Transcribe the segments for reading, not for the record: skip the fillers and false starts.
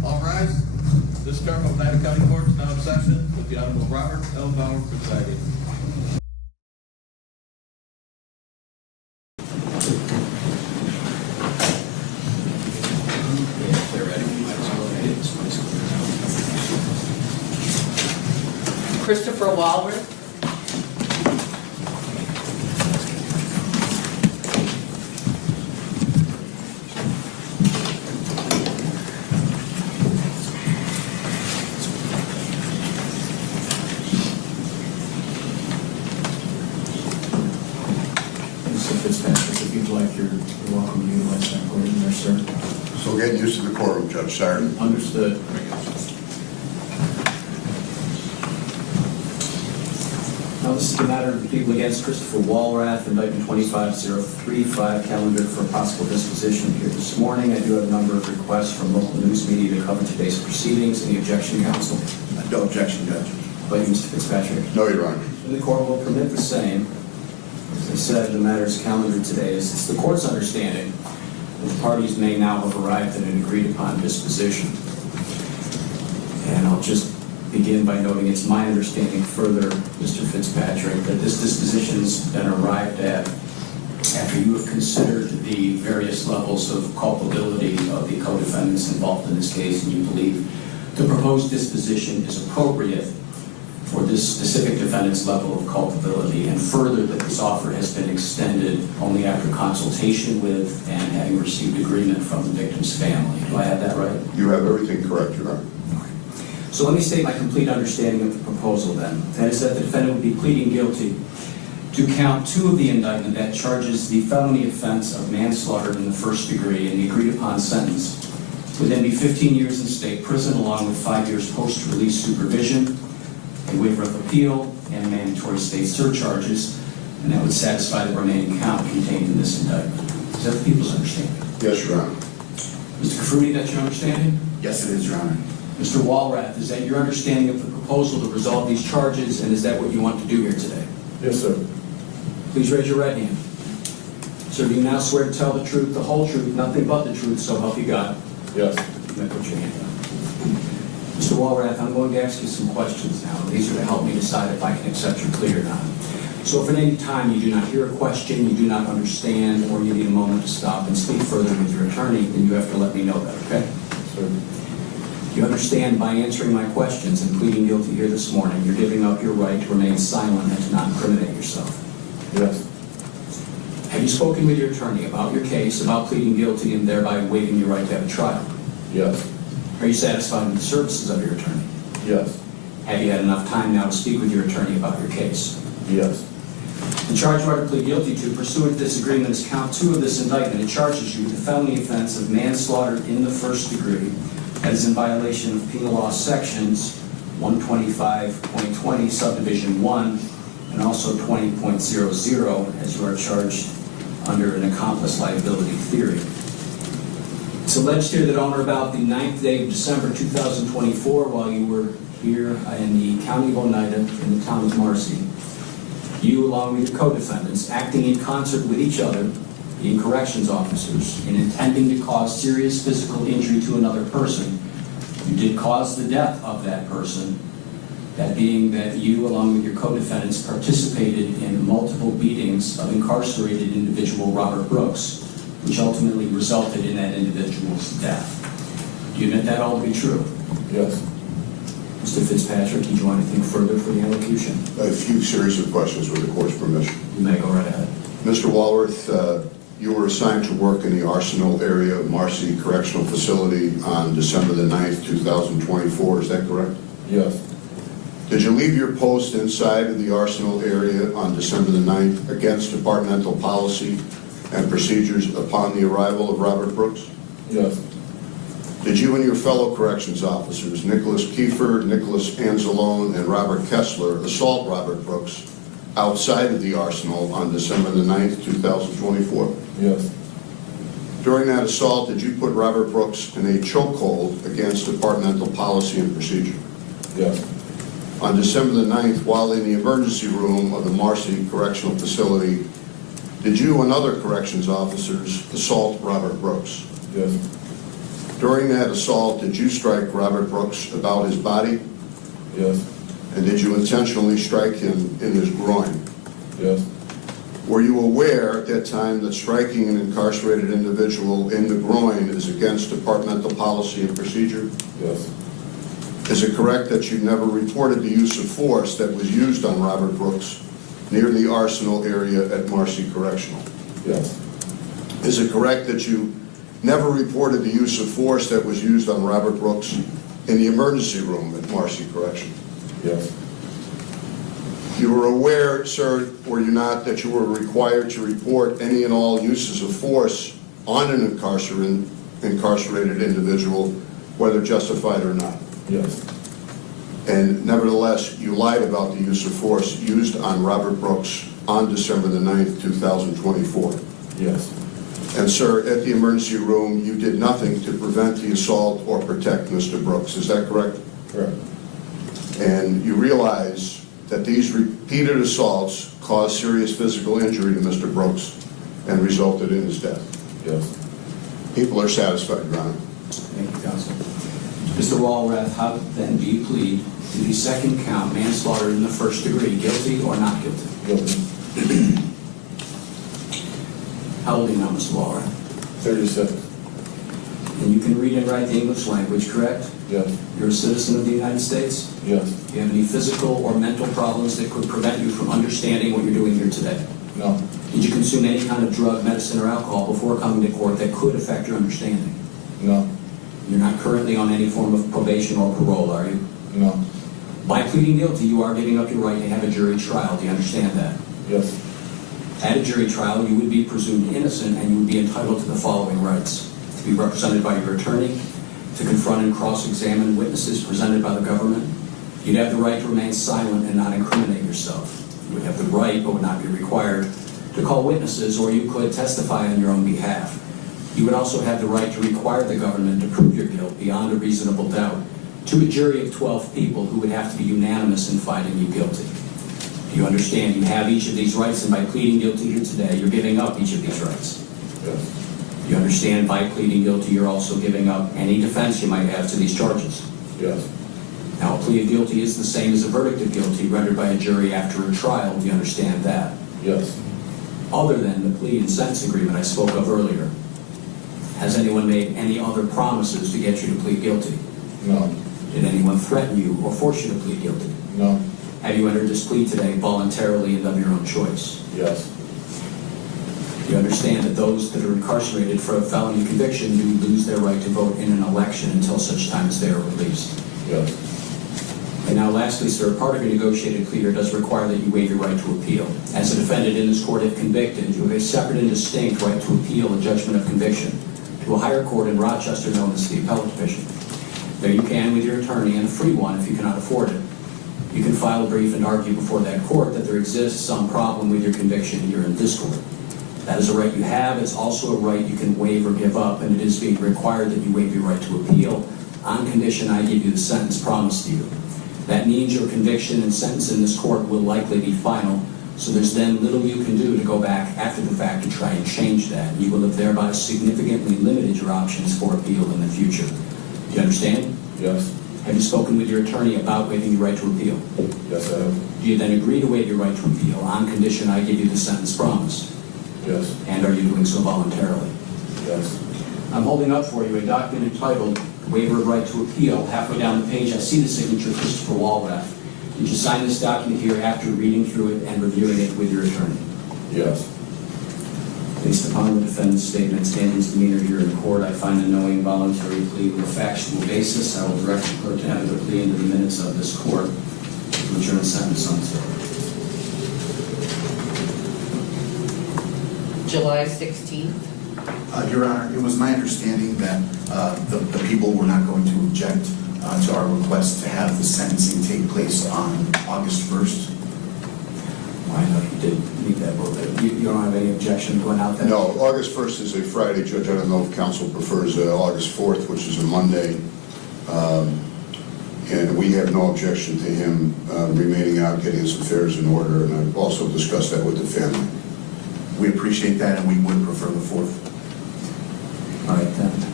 All rise. This term of Oneida County Court is now in session with the Honorable Robert L. Bauer presiding. Christopher Walworth. Mr. Fitzpatrick, if you'd like, you're welcome to utilize that podium there, sir. So getting used to the courtroom, Judge. Sorry. Understood. Now, this is the matter of the people against Christopher Walrath, indictment 25035, calendar for possible disposition here this morning. I do have a number of requests from local news media to cover today's proceedings. Any objection, counsel? No objection, Judge. Thank you, Mr. Fitzpatrick. No, Your Honor. And the court will permit the same. As I said, the matter's calendar today is it's the court's understanding that the parties may now have arrived at an agreed-upon disposition. And I'll just begin by noting it's my understanding further, Mr. Fitzpatrick, that this disposition has been arrived at after you have considered the various levels of culpability of the co-defendants involved in this case, and you believe the proposed disposition is appropriate for this specific defendant's level of culpability, and further that this offer has been extended only after consultation with and having received agreement from the victim's family. Do I have that right? You have everything correct, Your Honor. So let me state my complete understanding of the proposal then. That is that the defendant would be pleading guilty to count 2 of the indictment that charges the felony offense of manslaughter in the 1st degree, and the agreed upon sentence would then be 15 years in state prison along with 5 years post-release supervision, a waiver of appeal, and mandatory state surcharges, and that would satisfy the remaining count contained in this indictment. Is that the people's understanding? Yes, Your Honor. Mr. Kafruti, that's your understanding? Yes, it is, Your Honor. Mr. Walrath, is that your understanding of the proposal to resolve these charges, and is that what you want to do here today? Yes, sir. Please raise your right hand. Sir, do you now swear to tell the truth, the whole truth, nothing but the truth, so help you God? Yes. You may put your hand up. Mr. Walrath, I'm going to ask you some questions now. These are to help me decide if I can accept your plea or not. So if at any time you do not hear a question, you do not understand, or you need a moment to stop and speak further with your attorney, then you have to let me know that, okay? Sir. You understand by answering my questions and pleading guilty here this morning, you're giving up your right to remain silent and to not incriminate yourself. Yes. Have you spoken with your attorney about your case, about pleading guilty, and thereby waiving your right to have a trial? Yes. Are you satisfied with the services of your attorney? Yes. Have you had enough time now to speak with your attorney about your case? Yes. The charge you are to plead guilty to, pursuant to this agreement, is count 2 of this indictment. It charges you with the felony offense of manslaughter in the 1st degree. That is in violation of penal law sections 125.20, subdivision 1, and also 20.00, as you are charged under an accomplice liability theory. It's alleged here that on or about the 9th day of December 2024, while you were here in the county of Oneida, in the town of Marcy, you, along with your co-defendants, acting in concert with each other, being corrections officers, in intending to cause serious physical injury to another person, you did cause the death of that person, that being that you, along with your co-defendants, participated in multiple beatings of incarcerated individual Robert Brooks, which ultimately resulted in that individual's death. Do you admit that all to be true? Yes. Mr. Fitzpatrick, did you want anything further for the elocution? A few series of questions with the court's permission. You may go right ahead. Mr. Walworth, you were assigned to work in the Arsenal area of Marcy Correctional Facility on December the 9th, 2024. Is that correct? Yes. Did you leave your post inside of the Arsenal area on December the 9th against departmental policy and procedures upon the arrival of Robert Brooks? Yes. Did you and your fellow corrections officers, Nicholas Kiefer, Nicholas Anzalone, and Robert Kessler, assault Robert Brooks outside of the Arsenal on December the 9th, 2024? Yes. During that assault, did you put Robert Brooks in a chokehold against departmental policy and procedure? Yes. On December the 9th, while in the emergency room of the Marcy Correctional Facility, did you and other corrections officers assault Robert Brooks? Yes. During that assault, did you strike Robert Brooks about his body? Yes. And did you intentionally strike him in his groin? Yes. Were you aware at that time that striking an incarcerated individual in the groin is against departmental policy and procedure? Yes. Is it correct that you never reported the use of force that was used on Robert Brooks near the Arsenal area at Marcy Correctional? Yes. Is it correct that you never reported the use of force that was used on Robert Brooks in the emergency room at Marcy Correctional? Yes. You were aware, sir, were you not, that you were required to report any and all uses of force on an incarcerated individual, whether justified or not? Yes. And nevertheless, you lied about the use of force used on Robert Brooks on December the 9th, 2024. Yes. And sir, at the emergency room, you did nothing to prevent the assault or protect Mr. Brooks. Is that correct? Correct. And you realize that these repeated assaults caused serious physical injury to Mr. Brooks and resulted in his death. Yes. People are satisfied, Your Honor. Thank you, counsel. Mr. Walrath, how then do you plead to the second count, manslaughter in the first degree, guilty or not guilty? Guilty. How old are you now, Mr. Walrath? 36. And you can read and write the English language, correct? Yes. You're a citizen of the United States? Yes. Do you have any physical or mental problems that could prevent you from understanding what you're doing here today? No. Did you consume any kind of drug, medicine, or alcohol before coming to court that could affect your understanding? No. You're not currently on any form of probation or parole, are you? No. By pleading guilty, you are giving up your right to have a jury trial. Do you understand that? Yes. At a jury trial, you would be presumed innocent and you would be entitled to the following rights: to be represented by your attorney, to confront and cross-examine witnesses presented by the government. You'd have the right to remain silent and not incriminate yourself. You would have the right, but would not be required, to call witnesses, or you could testify on your own behalf. You would also have the right to require the government to prove your guilt beyond a reasonable doubt to a jury of 12 people who would have to be unanimous in finding you guilty. Do you understand? You have each of these rights, and by pleading guilty here today, you're giving up each of these rights. Yes. You understand, by pleading guilty, you're also giving up any defense you might have to these charges. Yes. Now, a plea of guilty is the same as a verdict of guilty rendered by a jury after a trial. Do you understand that? Yes. Other than the plea and sentence agreement I spoke of earlier, has anyone made any other promises to get you to plead guilty? No. Did anyone threaten you or force you to plead guilty? No. Have you entered this plea today voluntarily and of your own choice? Yes. You understand that those that are incarcerated for a felony conviction do lose their right to vote in an election until such time as they are released. Yes. And now lastly, sir, part of your negotiated plea here does require that you waive your right to appeal. As a defendant in this court, if convicted, you have a separate and distinct right to appeal a judgment of conviction to a higher court in Rochester known as the Appellate Division. There you can, with your attorney, and a free one if you cannot afford it. You can file a brief and argue before that court that there exists some problem with your conviction here in this court. That is a right you have. It's also a right you can waive or give up, and it is being required that you waive your right to appeal on condition I give you the sentence promised to you. That means your conviction and sentence in this court will likely be final, so there's then little you can do to go back after the fact to try and change that. You will have thereby significantly limited your options for appeal in the future. Do you understand? Yes. Have you spoken with your attorney about waiving your right to appeal? Yes, I have. Do you then agree to waive your right to appeal on condition I give you the sentence promised? Yes. And are you doing so voluntarily? Yes. I'm holding up for you a document entitled Waiver of Right to Appeal. Halfway down the page, I see the signature, Christopher Walrath. Did you sign this document here after reading through it and reviewing it with your attorney? Yes. Based upon the defendant's statements and his demeanor here in court, I find a knowing voluntary plea with a factual basis. I will direct the clerk to enter the plea into the minutes of this court to adjourn the sentence until July 16th. Your Honor, it was my understanding that the people were not going to object to our request to have the sentencing take place on August 1st. Well, I know you did meet that vote, but you don't have any objection to going out there? No, August 1st is a Friday, Judge. I don't know if counsel prefers August 4th, which is a Monday. And we have no objection to him remaining out, getting his affairs in order, and I've also discussed that with the family. We appreciate that, and we would prefer the 4th. All right, then.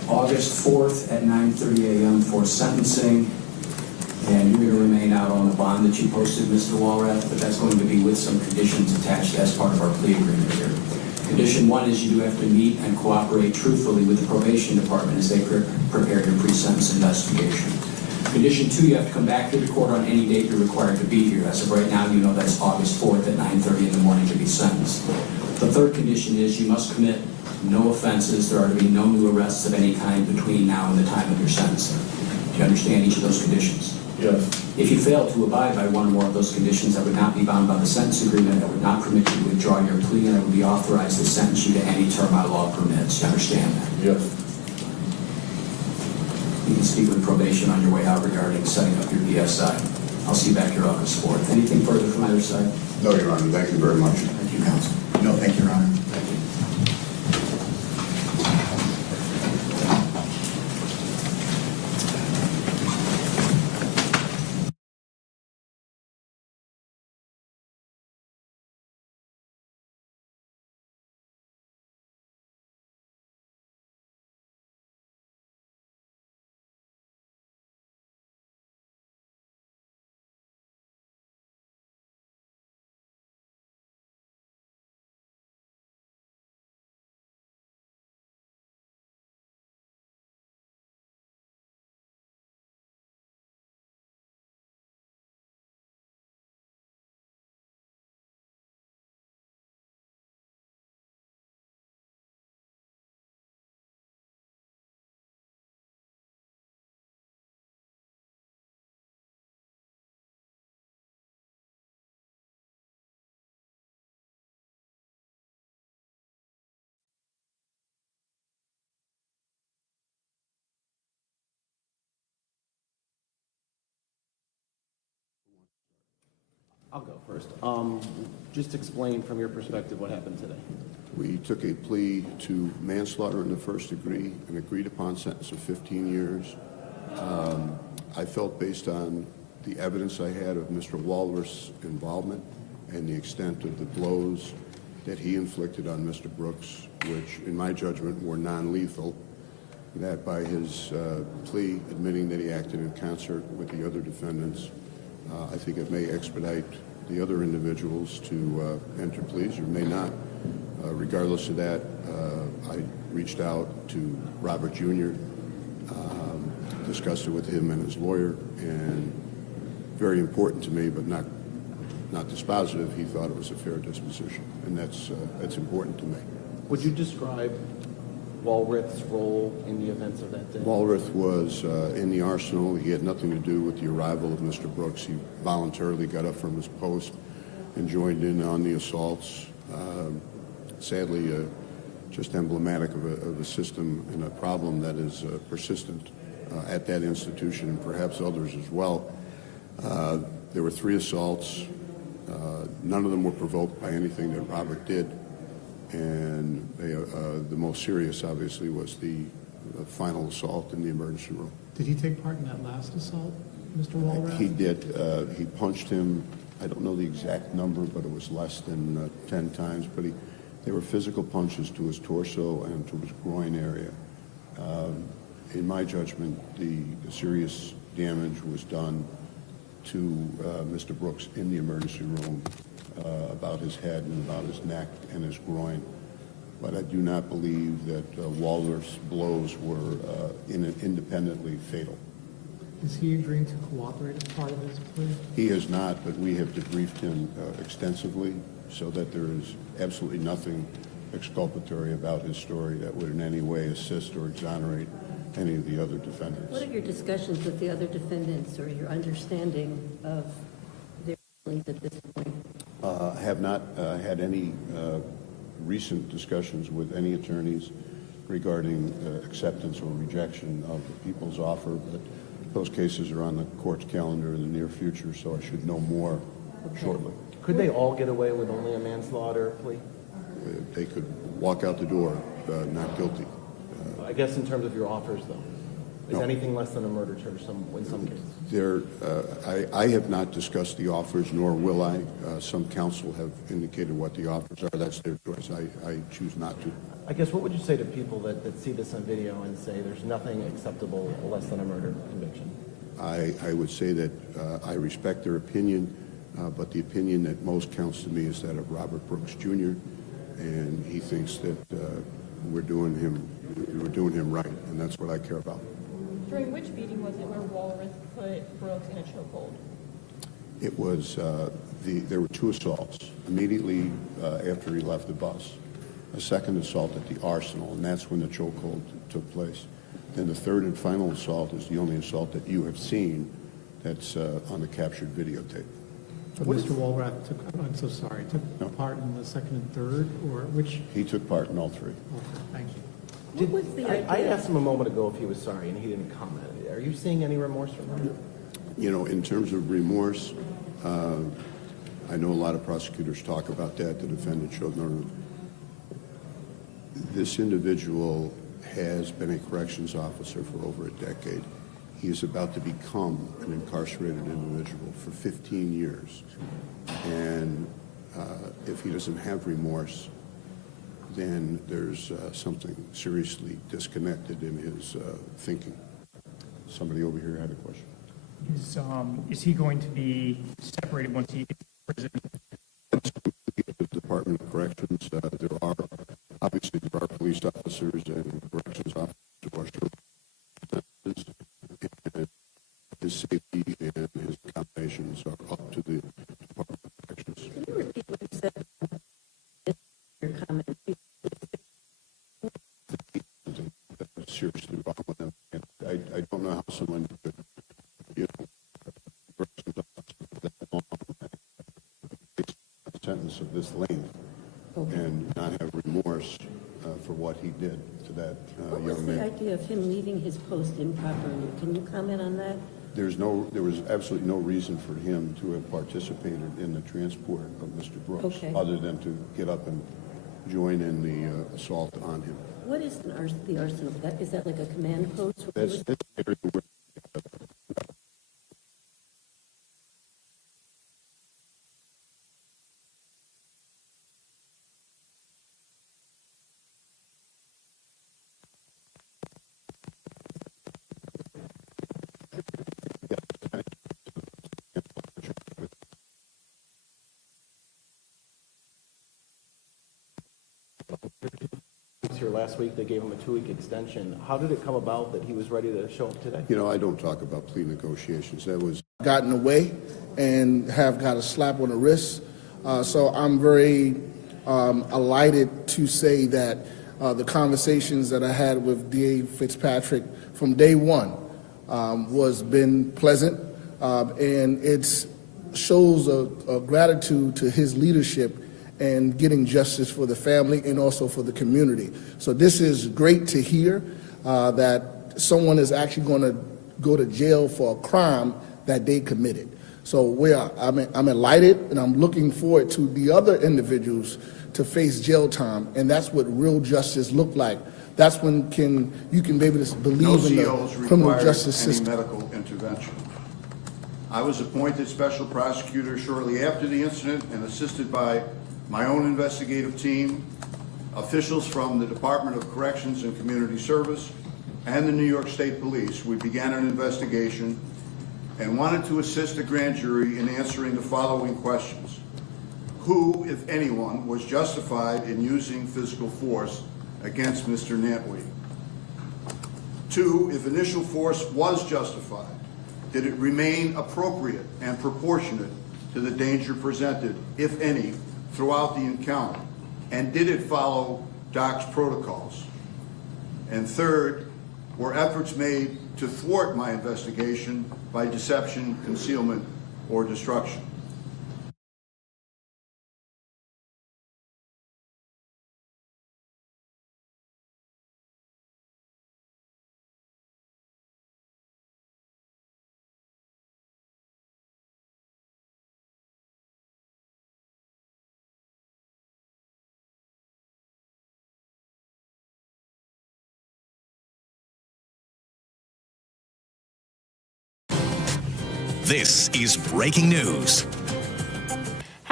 August 4th at 9:30 a.m. for sentencing. And you're going to remain out on the bond that you posted, Mr. Walrath, but that's going to be with some conditions attached as part of our plea agreement here. Condition 1 is you do have to meet and cooperate truthfully with the probation department as they prepare your pre-sentence investigation. Condition 2, you have to come back to the court on any date you're required to be here. As of right now, you know that's August 4th at 9:30 in the morning to be sentenced. The third condition is you must commit no offenses. There are to be no new arrests of any kind between now and the time of your sentencing. Do you understand each of those conditions? Yes. If you fail to abide by one or more of those conditions, I would not be bound by the sentence agreement. I would not permit you to withdraw your plea, and I would be authorized to sentence you to any term my law permits. Do you understand that? Yes. You can speak with probation on your way out regarding setting up your PSI. I'll see you back here August 4th. Anything further from either side? No, Your Honor, thank you very much. Thank you, counsel. No, thank you, Your Honor. Thank you. I'll go first. Just explain from your perspective what happened today. We took a plea to manslaughter in the first degree, an agreed-upon sentence of 15 years. I felt based on the evidence I had of Mr. Walrath's involvement and the extent of the blows that he inflicted on Mr. Brooks, which in my judgment were non-lethal, that by his plea admitting that he acted in concert with the other defendants, I think it may expedite the other individuals to enter pleas or may not. Regardless of that, I reached out to Robert Jr., discussed it with him and his lawyer, and very important to me, but not dispositive, he thought it was a fair disposition, and that's important to me. Would you describe Walrath's role in the events of that day? Walrath was in the arsenal. He had nothing to do with the arrival of Mr. Brooks. He voluntarily got up from his post and joined in on the assaults. Sadly, just emblematic of a system and a problem that is persistent at that institution and perhaps others as well. There were 3 assaults. None of them were provoked by anything that Robert did. And the most serious, obviously, was the final assault in the emergency room. Did he take part in that last assault, Mr. Walrath? He did. He punched him, I don't know the exact number, but it was less than 10 times. But they were physical punches to his torso and to his groin area. In my judgment, the serious damage was done to Mr. Brooks in the emergency room, about his head and about his neck and his groin. But I do not believe that Walrath's blows were independently fatal. Is he agreeing to cooperate as part of his plea? He has not, but we have debriefed him extensively so that there is absolutely nothing exculpatory about his story that would in any way assist or exonerate any of the other defendants. What are your discussions with the other defendants or your understanding of their feelings at this point? I have not had any recent discussions with any attorneys regarding acceptance or rejection of the people's offer, but those cases are on the court's calendar in the near future, so I should know more shortly. Could they all get away with only a manslaughter plea? They could walk out the door not guilty. I guess in terms of your offers, though, is No. anything less than a murder charge in some cases? I have not discussed the offers, nor will I. Some counsel have indicated what the offers are. That's their choice. I choose not to. I guess what would you say to people that see this on video and say there's nothing acceptable less than a murder conviction? I would say that I respect their opinion, but the opinion that most counts to me is that of Robert Brooks Jr., and he thinks that we're doing him right, and that's what I care about. During which meeting was it where Walrath put Brooks in a chokehold? It was there were 2 assaults immediately after he left the bus. A second assault at the Arsenal, and that's when the chokehold took place. Then the third and final assault is the only assault that you have seen that's on the captured videotape. So Mr. Walrath took, I'm so sorry, took part in the second and third, or which? He took part in all 3. Okay, thank you. What was the I idea? asked him a moment ago if he was sorry, and he didn't comment. Are you seeing any remorse from him? You know, in terms of remorse, I know a lot of prosecutors talk about that. The defendant showed no. This individual has been a corrections officer for over a decade. He is about to become an incarcerated individual for 15 years. And if he doesn't have remorse, then there's something seriously disconnected in his thinking. Somebody over here had a question. Is he going to be separated once he gets to prison? The Department of Corrections, there are police officers and corrections officers who are sure and his safety and his accommodations are up to the Department of Corrections. Can you repeat what you said? Your comment. Seriously wrong with them. And I don't know how someone could, corrections officer that long, a sentence of this length, and not have remorse for what he did to that What was young the man. idea of him leaving his post improperly? Can you comment on that? There was absolutely no reason for him to have participated in the transport of Mr. Brooks, Okay. other than to get up and join in the assault on him. What is the arsenal? Is that like a command post? where he That's was- the area where Here last week, they gave him a 2-week extension. How did it come about that he was ready to show up today? You know, I don't talk about plea negotiations. That was gotten away and have got a slap on the wrist. So I'm very elated to say that the conversations that I had with DA Fitzpatrick from day one was been pleasant, and it shows a gratitude to his leadership and getting justice for the family and also for the community. So this is great to hear that someone is actually going to go to jail for a crime that they committed. So I'm elated, and I'm looking forward to the other individuals to face jail time, and that's what real justice look like. That's when you can be able to believe in the criminal justice system. No medical intervention. I was appointed special prosecutor shortly after the incident and assisted by my own investigative team, officials from the Department of Corrections and Community Service, and the New York State Police. We began an investigation and wanted to assist the grand jury in answering the following questions. Who, if anyone, was justified in using physical force against Mr. Nantwey? 2, if initial force was justified, did it remain appropriate and proportionate to the danger presented, if any, throughout the encounter? And did it follow DOC's protocols? And 3rd, were efforts made to thwart my investigation by deception, concealment, or destruction? This is breaking news.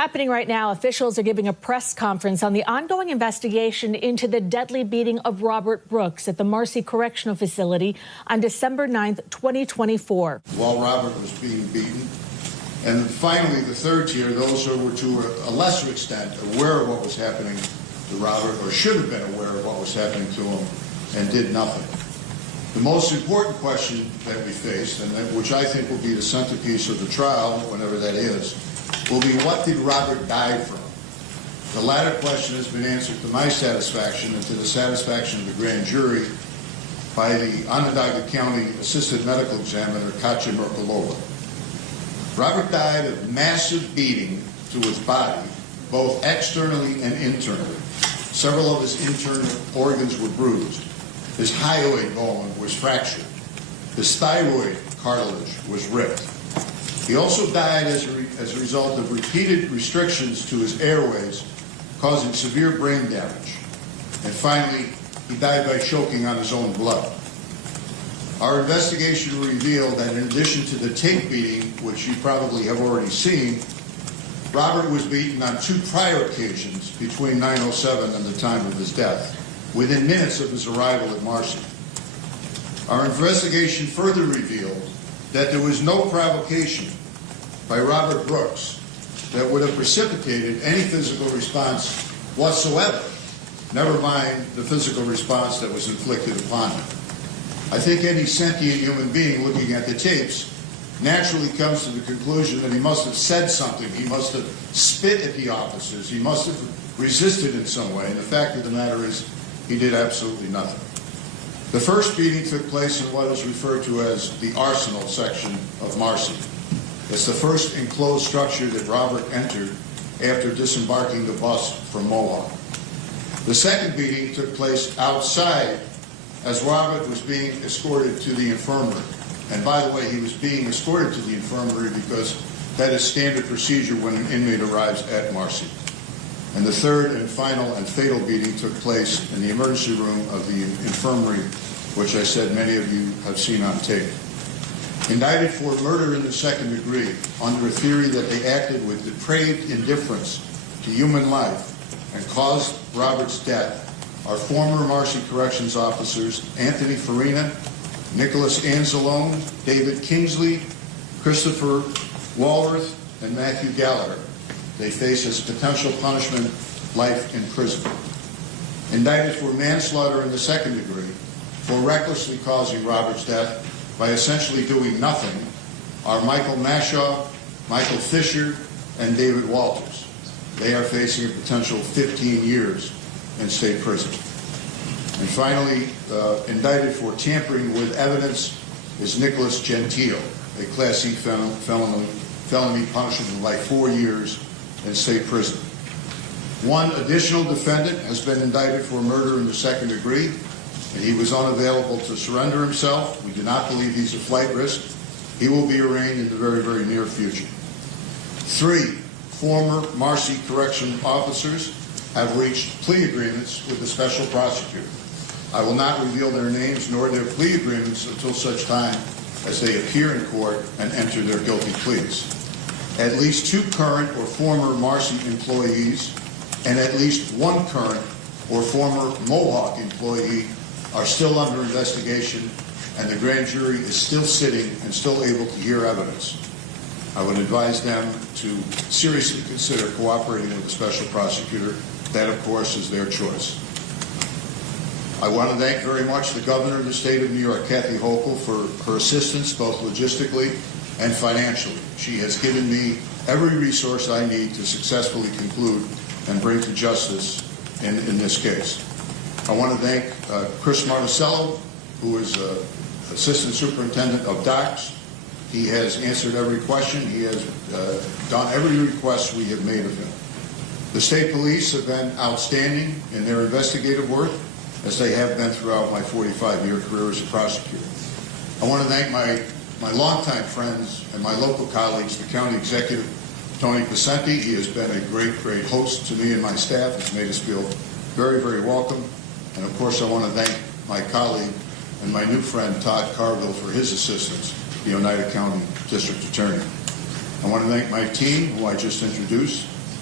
Happening right now, officials are giving a press conference on the ongoing investigation into the deadly beating of Robert Brooks at the Marcy Correctional Facility on December 9th, 2024. While Robert was being beaten. And finally, the third tier, those who were to a lesser extent aware of what was happening to Robert, or should have been aware of what was happening to him, and did nothing. The most important question that we faced, and which I think will be the centerpiece of the trial, whenever that is, will be, what did Robert die from? The latter question has been answered to my satisfaction and to the satisfaction of the grand jury by the Onondaga County Assistant Medical Examiner, Katya Merkulova. Robert died of massive beating to his body, both externally and internally. Several of his internal organs were bruised. His hyoid bone was fractured. His thyroid cartilage was ripped. He also died as a result of repeated restrictions to his airways, causing severe brain damage. And finally, he died by choking on his own blood. Our investigation revealed that in addition to the tape beating, which you probably have already seen, Robert was beaten on 2 prior occasions between 9/07 and the time of his death, within minutes of his arrival at Marcy. Our investigation further revealed that there was no provocation by Robert Brooks that would have precipitated any physical response whatsoever, never mind the physical response that was inflicted upon him. I think any sentient human being looking at the tapes naturally comes to the conclusion that he must have said something, he must have spit at the officers, he must have resisted in some way, and the fact of the matter is he did absolutely nothing. The first beating took place in what is referred to as the Arsenal section of Marcy. It's the first enclosed structure that Robert entered after disembarking the bus from Mohawk. The second beating took place outside as Robert was being escorted to the infirmary. And by the way, he was being escorted to the infirmary because that is standard procedure when an inmate arrives at Marcy. And the third and final and fatal beating took place in the emergency room of the infirmary, which I said many of you have seen on tape. Indicted for murder in the second degree under a theory that they acted with depraved indifference to human life and caused Robert's death are former Marcy Corrections officers Anthony Farina, Nicholas Anzalone, David Kingsley, Christopher Walworth, and Matthew Gallagher. They face as potential punishment life in prison. Indicted for manslaughter in the second degree for recklessly causing Robert's death by essentially doing nothing are Michael Mashaw, Michael Fisher, and David Walters. They are facing a potential 15 years in state prison. And finally, indicted for tampering with evidence is Nicholas Gentile, a Class C felony punishable by 4 years in state prison. One additional defendant has been indicted for murder in the second degree, and he was unavailable to surrender himself. We do not believe he's a flight risk. He will be arraigned in the very, very near future. 3 former Marcy Correction officers have reached plea agreements with the special prosecutor. I will not reveal their names nor their plea agreements until such time as they appear in court and enter their guilty pleas. At least 2 current or former Marcy employees and at least 1 current or former Mohawk employee are still under investigation, and the grand jury is still sitting and still able to hear evidence. I would advise them to seriously consider cooperating with the special prosecutor. That, of course, is their choice. I want to thank very much the governor of the state of New York, Kathy Hochul, for her assistance both logistically and financially. She has given me every resource I need to successfully conclude and bring to justice in this case. I want to thank Chris Marticello, who is Assistant Superintendent of Docks. He has answered every question. He has done every request we have made of him. The state police have been outstanding in their investigative work, as they have been throughout my 45-year career as a prosecutor. I want to thank my longtime friends and my local colleagues, the county executive, Tony Pacenti. He has been a great, great host to me and my staff. He's made us feel very, very welcome. And of course, I want to thank my colleague and my new friend, Todd Carville, for his assistance, the Oneida County District Attorney. I want to thank my team, who I just introduced,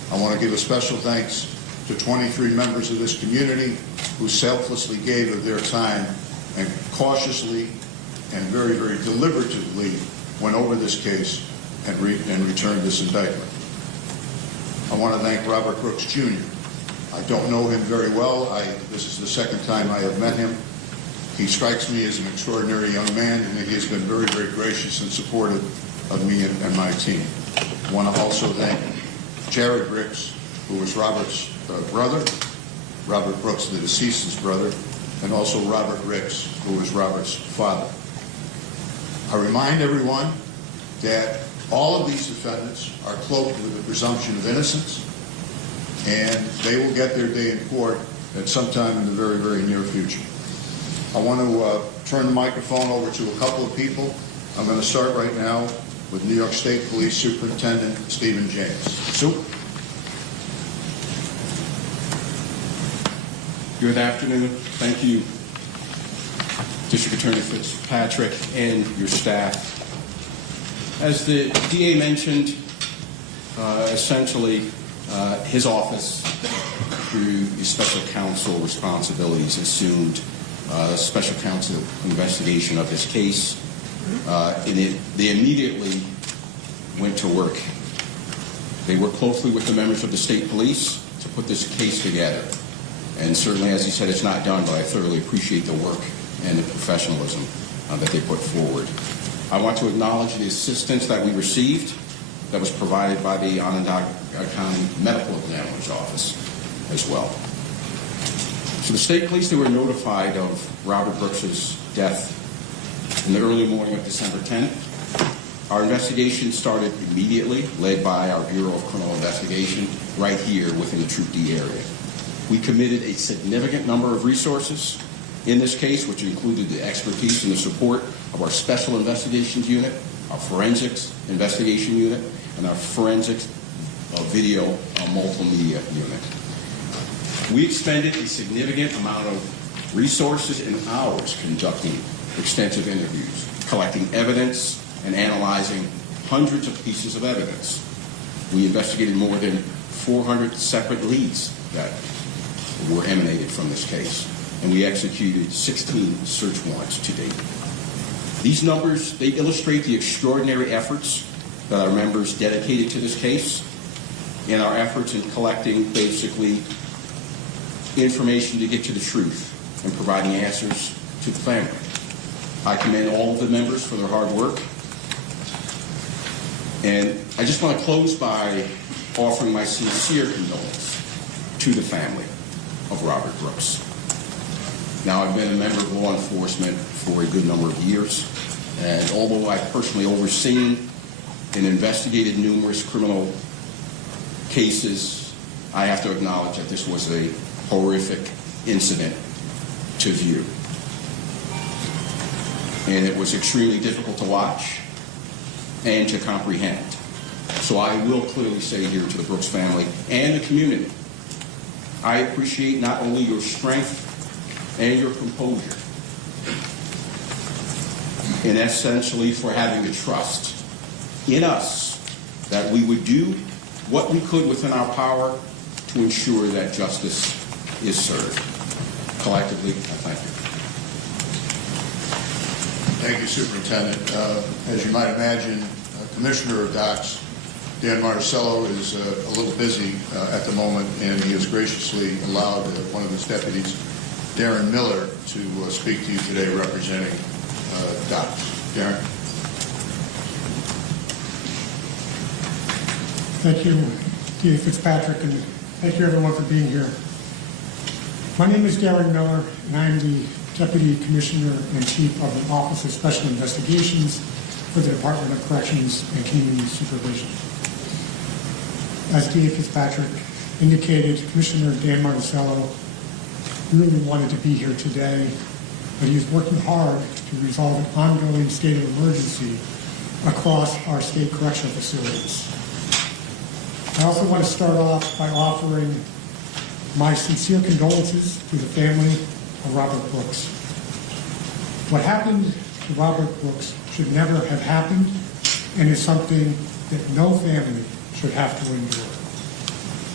I want to give a special thanks to 23 members of this community who selflessly gave of their time and cautiously and very, very deliberatively went over this case and returned this indictment. I want to thank Robert Brooks, Jr. I don't know him very well. This is the second time I have met him. He strikes me as an extraordinary young man, and he has been very, very gracious and supportive of me and my team. I want to also thank Jared Brooks, who was Robert's brother, Robert Brooks, the deceased's brother, and also Robert Ricks, who was Robert's father. I remind everyone that all of these defendants are cloaked with the presumption of innocence, and they will get their day in court at some time in the very, very near future. I want to turn the microphone over to a couple of people. I'm going to start right now with New York State Police Superintendent Stephen James. Sue? Good afternoon. Thank you, District Attorney Fitzpatrick and your staff. As the DA mentioned, essentially his office, through the special counsel responsibilities, assumed special counsel investigation of this case. They immediately went to work. They worked closely with the members of the state police to put this case together. And certainly, as he said, it's not done, but I thoroughly appreciate the work and the professionalism that they put forward. I want to acknowledge the assistance that we received that was provided by the Onondaga County Medical Examiner's Office as well. So the state police, they were notified of Robert Brooks's death in the early morning of December 10th. Our investigation started immediately, led by our Bureau of Criminal Investigation right here within the Troop D area. We committed a significant number of resources in this case, which included the expertise and the support of our Special Investigations Unit, our Forensics Investigation Unit, and our Forensics Video Multimedia Unit. We expended a significant amount of resources and hours conducting extensive interviews, collecting evidence, and analyzing hundreds of pieces of evidence. We investigated more than 400 separate leads that were emanated from this case, and we executed 16 search warrants to date. These numbers, they illustrate the extraordinary efforts that our members dedicated to this case and our efforts in collecting basically information to get to the truth and providing answers to the family. I commend all of the members for their hard work. And I just want to close by offering my sincere condolence to the family of Robert Brooks. Now, I've been a member of law enforcement for a good number of years, and although I've personally overseen and investigated numerous criminal cases, I have to acknowledge that this was a horrific incident to view. And it was extremely difficult to watch and to comprehend. So I will clearly say here to the Brooks family and the community, I appreciate not only your strength and your composure, and essentially for having the trust in us that we would do what we could within our power to ensure that justice is served. Collectively, I thank you. Thank you, Superintendent. As you might imagine, Commissioner of Docks, Dan Marcello, is a little busy at the moment, and he has graciously allowed one of his deputies, Darren Miller, to speak to you today representing Docks. Darren? Thank you, D.A. Fitzpatrick, and thank you everyone for being here. My name is Darren Miller, and I am the Deputy Commissioner and Chief of the Office of Special Investigations for the Department of Corrections and Community Supervision. As D.A. Fitzpatrick indicated, Commissioner Dan Marcello really wanted to be here today, but he is working hard to resolve an ongoing state of emergency across our state correctional facilities. I also want to start off by offering my sincere condolences to the family of Robert Brooks. What happened to Robert Brooks should never have happened and is something that no family should have to endure.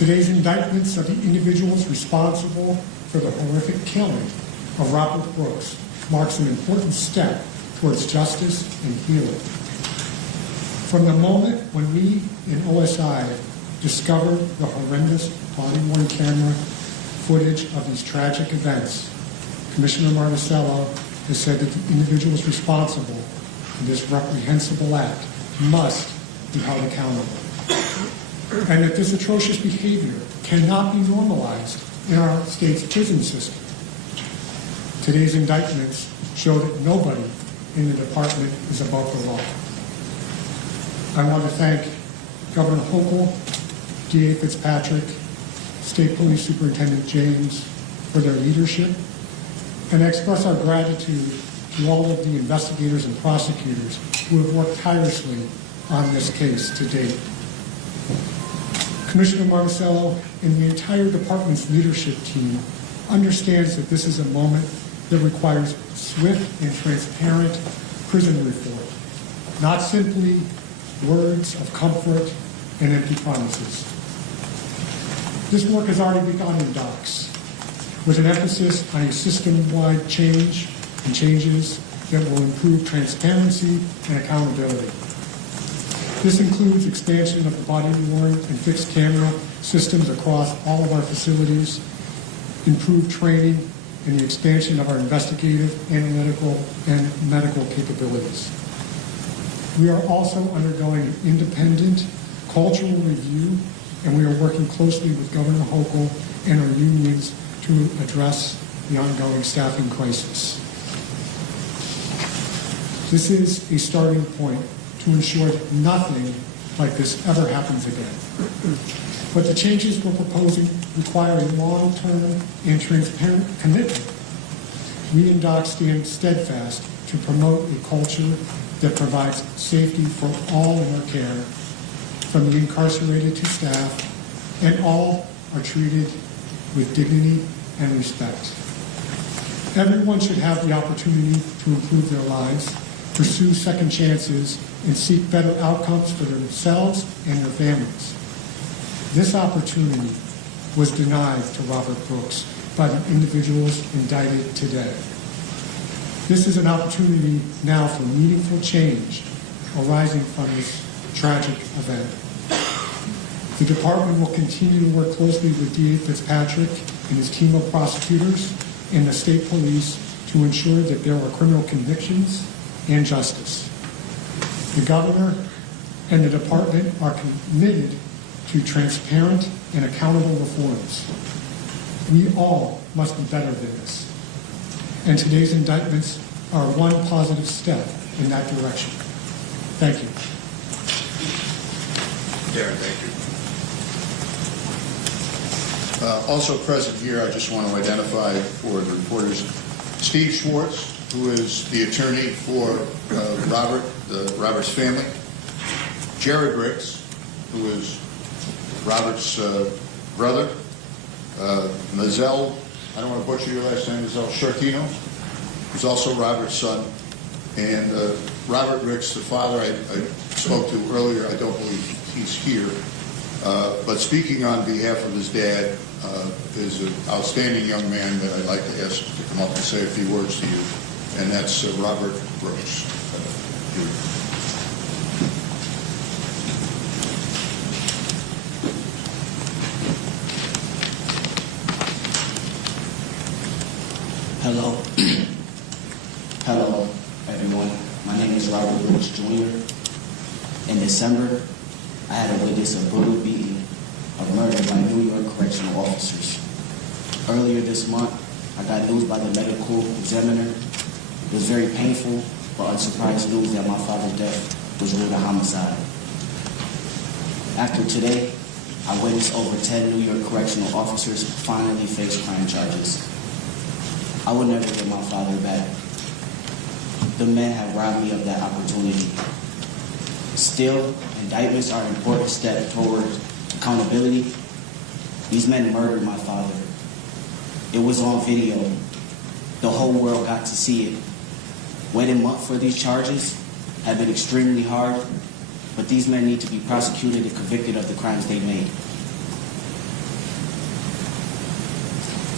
Today's indictments of the individuals responsible for the horrific killing of Robert Brooks marks an important step towards justice and healing. From the moment when we in OSI discovered the horrendous body-worn camera footage of these tragic events, Commissioner Marticello has said that the individuals responsible for this reprehensible act must be held accountable, and that this atrocious behavior cannot be normalized in our state's prison system. Today's indictments show that nobody in the department is above the law. I want to thank Governor Hochul, DA Fitzpatrick, State Police Superintendent James for their leadership, and express our gratitude to all of the investigators and prosecutors who have worked tirelessly on this case to date. Commissioner Marticello and the entire department's leadership team understands that this is a moment that requires swift and transparent prison reform, not simply words of comfort and empty promises. This work has already begun in docks, with an emphasis on a system-wide change and changes that will improve transparency and accountability. This includes expansion of the body-worn and fixed camera systems across all of our facilities, improved training, and the expansion of our investigative, analytical, and medical capabilities. We are also undergoing an independent cultural review, and we are working closely with Governor Hochul and our unions to address the ongoing staffing crisis. This is a starting point to ensure that nothing like this ever happens again. But the changes we're proposing require a long-term and transparent commitment. We in DOC stand steadfast to promote a culture that provides safety for all in our care, from the incarcerated to staff, and all are treated with dignity and respect. Everyone should have the opportunity to improve their lives, pursue second chances, and seek better outcomes for themselves and their families. This opportunity was denied to Robert Brooks by the individuals indicted today. This is an opportunity now for meaningful change arising from this tragic event. The department will continue to work closely with DA Fitzpatrick and his team of prosecutors and the state police to ensure that there are criminal convictions and justice. The governor and the department are committed to transparent and accountable reforms. We all must be better than this. And today's indictments are one positive step in that direction. Thank you. Darren, thank you. Also present here, I just want to identify for the reporters Steve Schwartz, who is the attorney for Robert's family, Jared Ricks, who is Robert's brother, Mazel, I don't want to butcher your last name, Mazel Shartino, who's also Robert's son, and Robert Ricks, the father I spoke to earlier. I don't believe he's here, but speaking on behalf of his dad is an outstanding young man that I'd like to ask to come up and say a few words to you, and that's Robert Brooks. Hello. Hello, everyone. My name is Robert Brooks Jr. In December, I had to witness a brutal beating of murder by New York correctional officers. Earlier this month, I got news by the medical examiner. It was very painful, but unsurprised news that my father's death was ruled a homicide. After today, I witnessed over 10 New York correctional officers finally face crime charges. I would never get my father back. The men have robbed me of that opportunity. Still, indictments are an important step toward accountability. These men murdered my father. It was on video. The whole world got to see it. Waiting months for these charges have been extremely hard, but these men need to be prosecuted and convicted of the crimes they made.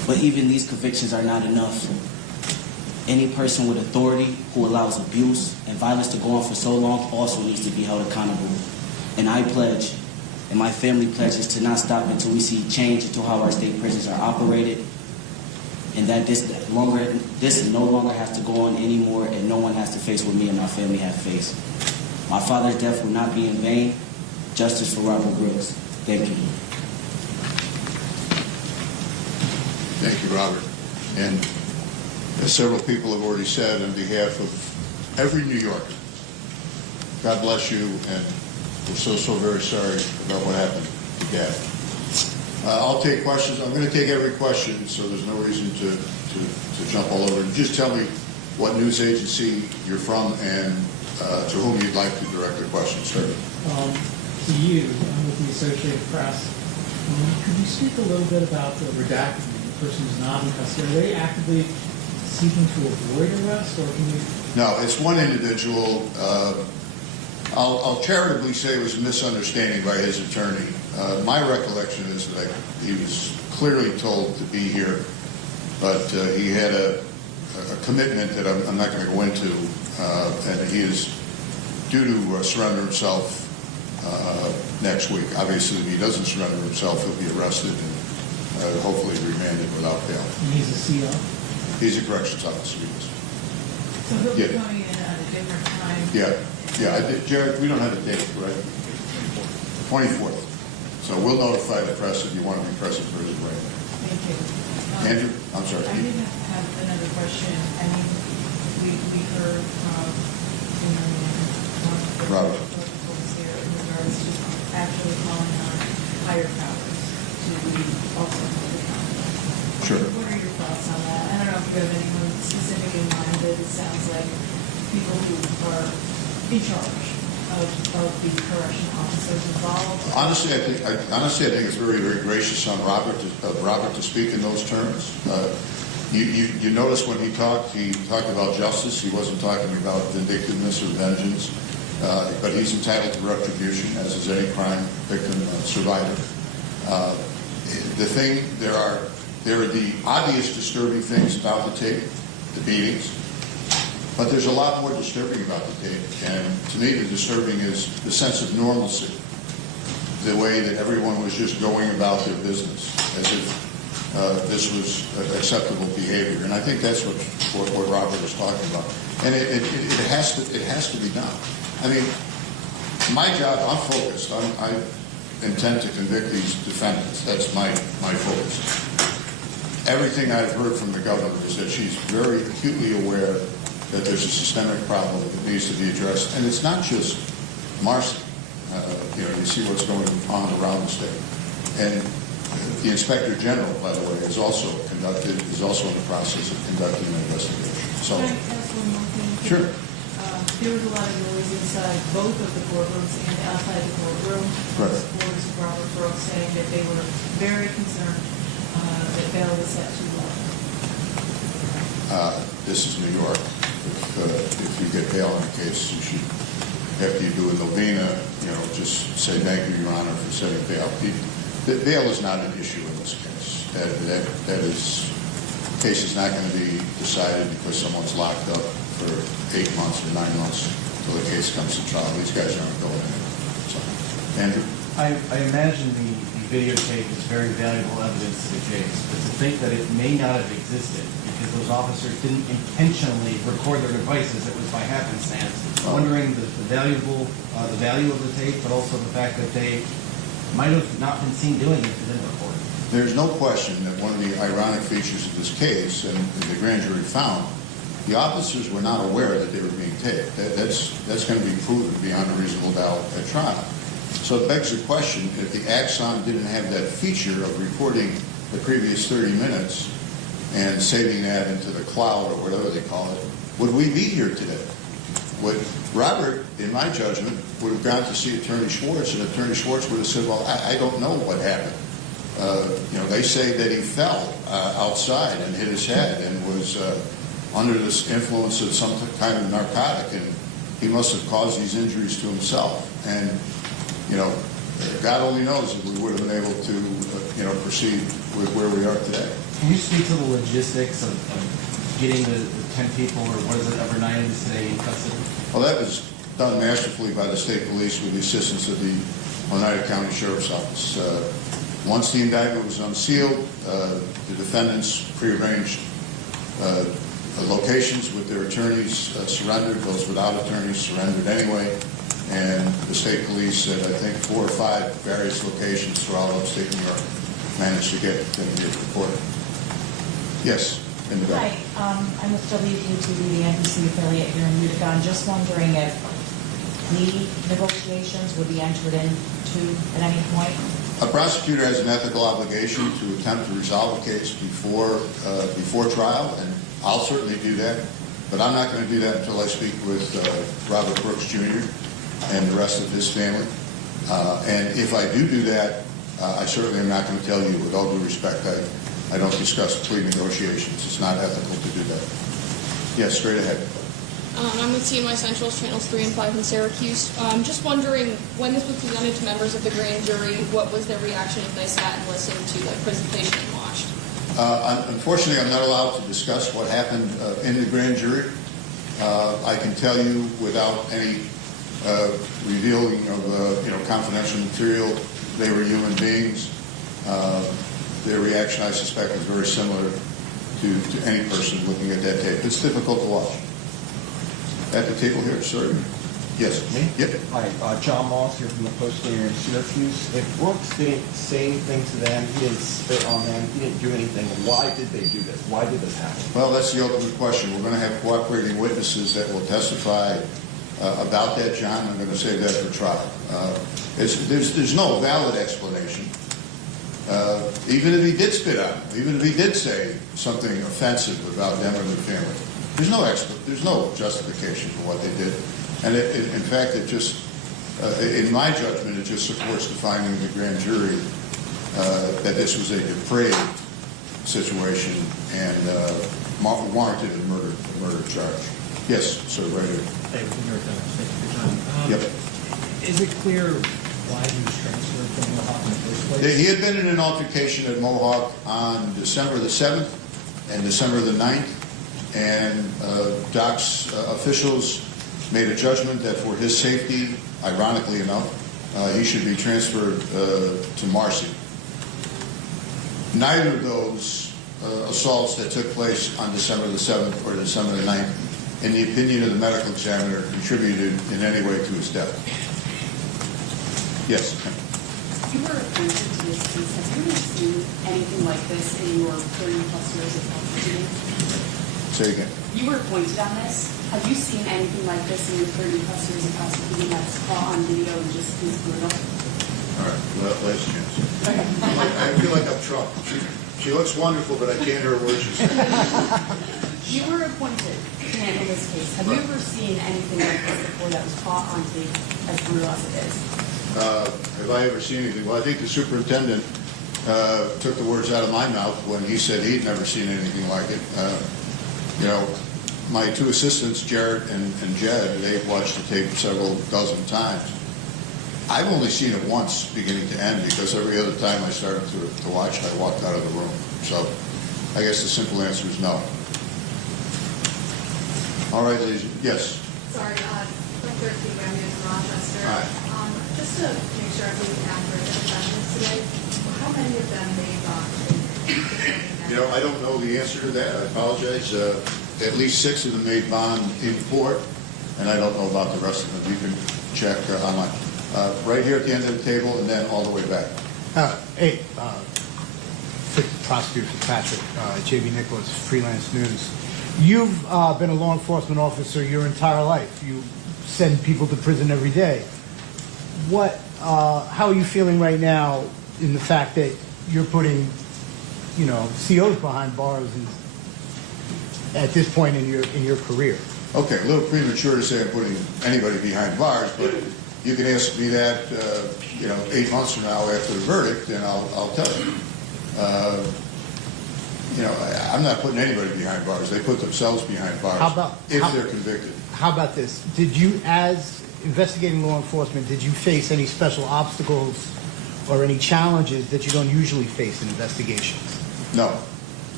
But even these convictions are not enough. Any person with authority who allows abuse and violence to go on for so long also needs to be held accountable. And I pledge, and my family pledges, to not stop until we see change into how our state prisons are operated, and that this no longer has to go on anymore, and no one has to face what me and my family have faced. My father's death will not be in vain. Justice for Robert Brooks. Thank you. Thank you, Robert. And as several people have already said, on behalf of every New Yorker, God bless you, and we're so very sorry about what happened to Dad. I'll take questions. I'm going to take every question, so there's no reason to jump all over. Just tell me what news agency you're from and to whom you'd like to direct your question, sir. To you, I'm with the Associated Press. Could you speak a little bit about the redacted, the person who's not in custody? Are they actively seeking to avoid arrest, or can you? No, it's one individual. I'll charitably say it was a misunderstanding by his attorney. My recollection is that he was clearly told to be here, but he had a commitment that I'm not going to go into, and he is due to surrender himself next week. Obviously, if he doesn't surrender himself, he'll be arrested and hopefully remanded without bail. And he's a CO? He's a corrections officer, yes. So he'll be coming in at a different time? Yeah, I did. Jared, we don't have a date, right? 24th. So we'll notify the press if you want to be present for his arraignment. Thank you. Andrew, I'm sorry. I did have another question. I mean, we heard from Robert here in regards to actually calling on higher powers to be also held accountable. Sure. What are your thoughts on that? I don't know if you have anyone specific in mind, but it sounds like people who are in charge of the correction officers involved. Honestly, I think it's very gracious on Robert to speak in those terms. You notice when he talked about justice. He wasn't talking about vindictiveness or vengeance, but he's entitled to retribution, as is any crime victim survivor. There are the obvious disturbing things about the tape, the beatings. But there's a lot more disturbing about the tape, and to me the disturbing is the sense of normalcy, the way that everyone was just going about their business as if this was acceptable behavior. And I think that's what Robert is talking about. And it has to be done. I mean, my job, I'm focused. I intend to convict these defendants. That's my focus. Everything I've heard from the governor is that she's very acutely aware that there's a systemic problem that needs to be addressed. And it's not just Marcy. You see what's going on around the state. And the Inspector General, by the way, is also in the process of conducting an investigation. So, can I ask one more thing? Sure. There was a lot of noise inside both of the courtrooms and outside the courtroom. Right. Supporters of Robert Brooks saying that they were very concerned that bail was set too low. This is New York. If you get bail on a case, you should, after you do a novena, just say thank you, Your Honor, for setting bail. Bail is not an issue in this case. The case is not going to be decided because someone's locked up for 8 months or 9 months until the case comes to trial. These guys aren't going anywhere. So, Andrew? I imagine the videotape is very valuable evidence to the case, but to think that it may not have existed because those officers didn't intentionally record their devices, it was by happenstance. Wondering the value of the tape, but also the fact that they might have not been seen doing it if they didn't record it. There's no question that one of the ironic features of this case, and the grand jury found, the officers were not aware that they were being taped. That's going to be proven beyond a reasonable doubt at trial. So it begs the question, if the Axon didn't have that feature of recording the previous 30 minutes and saving that into the cloud or whatever they call it, would we be here today? Would Robert, in my judgment, would have gone to see Attorney Schwartz, and Attorney Schwartz would have said, well, I don't know what happened. They say that he fell outside and hit his head and was under this influence of some kind of narcotic, and he must have caused these injuries to himself. And, God only knows if we would have been able to, proceed with where we are today. Can you speak to the logistics of getting the 10 people, or what is it, over 9 of us today in custody? Well, that was done masterfully by the state police with the assistance of the Oneida County Sheriff's Office. Once the indictment was unsealed, the defendants prearranged locations with their attorneys, surrendered. Those without attorneys surrendered anyway. And the state police at, I think, 4 or 5 various locations throughout upstate New York managed to get them here to court. Yes, in the back. Hi, I'm with WKTV, the NBC affiliate here in Utica. I'm just wondering if plea negotiations would be entered into at any point? A prosecutor has an ethical obligation to attempt to resolve a case before trial, and I'll certainly do that. But I'm not going to do that until I speak with Robert Brooks Jr. and the rest of his family. And if I do that, I certainly am not going to tell you, with all due respect, I don't discuss plea negotiations. It's not ethical to do that. Yes, straight ahead. I'm with CNY Central's Channels 3 and 5 in Syracuse. Just wondering, when this was presented to members of the grand jury, what was their reaction if they sat and listened to the presentation and watched? Unfortunately, I'm not allowed to discuss what happened in the grand jury. I can tell you without any revealing of confidential material, they were human beings. Their reaction, I suspect, was very similar to any person looking at that tape. It's difficult to watch. At the table here, sir. Yes. Me? Yep. Hi, John Moss here from the Post here in Syracuse. If Brooks didn't say anything to them, he didn't spit on them, he didn't do anything, why did they do this? Why did this happen? Well, that's the ultimate question. We're going to have cooperating witnesses that will testify about that, John. I'm going to say that for trial. There's no valid explanation. Even if he did spit on them, even if he did say something offensive about them and their family, there's no justification for what they did. And in fact, it just, in my judgment, it just supports the finding of the grand jury that this was a depraved situation and warranted a murder charge. Yes, sir, right here. Thank you, Yep. Is it clear why he was transferred from Mohawk in the first place? He had been in an altercation at Mohawk on December the 7th and December the 9th, and Doc's officials made a judgment that for his safety, ironically enough, he should be transferred to Marcy. Neither of those assaults that took place on December the 7th or December the 9th, in the opinion of the medical examiner, contributed in any way to his death. Yes. You were appointed to this case. Have you ever seen anything like this in your 30-plus years of prosecuting? Say again. You were appointed on this. Have you seen anything like this in your 30-plus years of prosecuting that's caught on video and just is brutal? All right, well, last chance. I feel like I'm Trump. She looks wonderful, but I can't hear a word she says. You were appointed to handle this case. Have you ever seen anything like this before that was caught on tape as brutal as it is? Have I ever seen anything? Well, I think the superintendent took the words out of my mouth when he said he'd never seen anything like it. My 2 assistants, Jared and Jed, they've watched the tape several dozen times. I've only seen it once, beginning to end, because every other time I started to watch, I walked out of the room. So I guess the simple answer is no. All right, ladies. Yes. Sorry, from 13 Graham from Rochester. Hi. Just to make sure I'm being accurate, the defendants today, how many of them made I don't know the answer to that. I apologize. At least 6 of them made bond in court, and I don't know about the rest of them. You can check online. Right here at the end of the table, and then all the way back. Hey, Prosecutor Patrick, J.B. Nicholas, Freelance News. You've been a law enforcement officer your entire life. You send people to prison every day. How are you feeling right now in the fact that you're putting, COs behind bars at this point in your career? Okay, a little premature to say I'm putting anybody behind bars, but you can ask me that, 8 months from now after the verdict, and I'll tell you. I'm not putting anybody behind bars. They put themselves behind bars if they're convicted. How about this? Did you, as investigating law enforcement, did you face any special obstacles or any challenges that you don't usually face in investigations? No.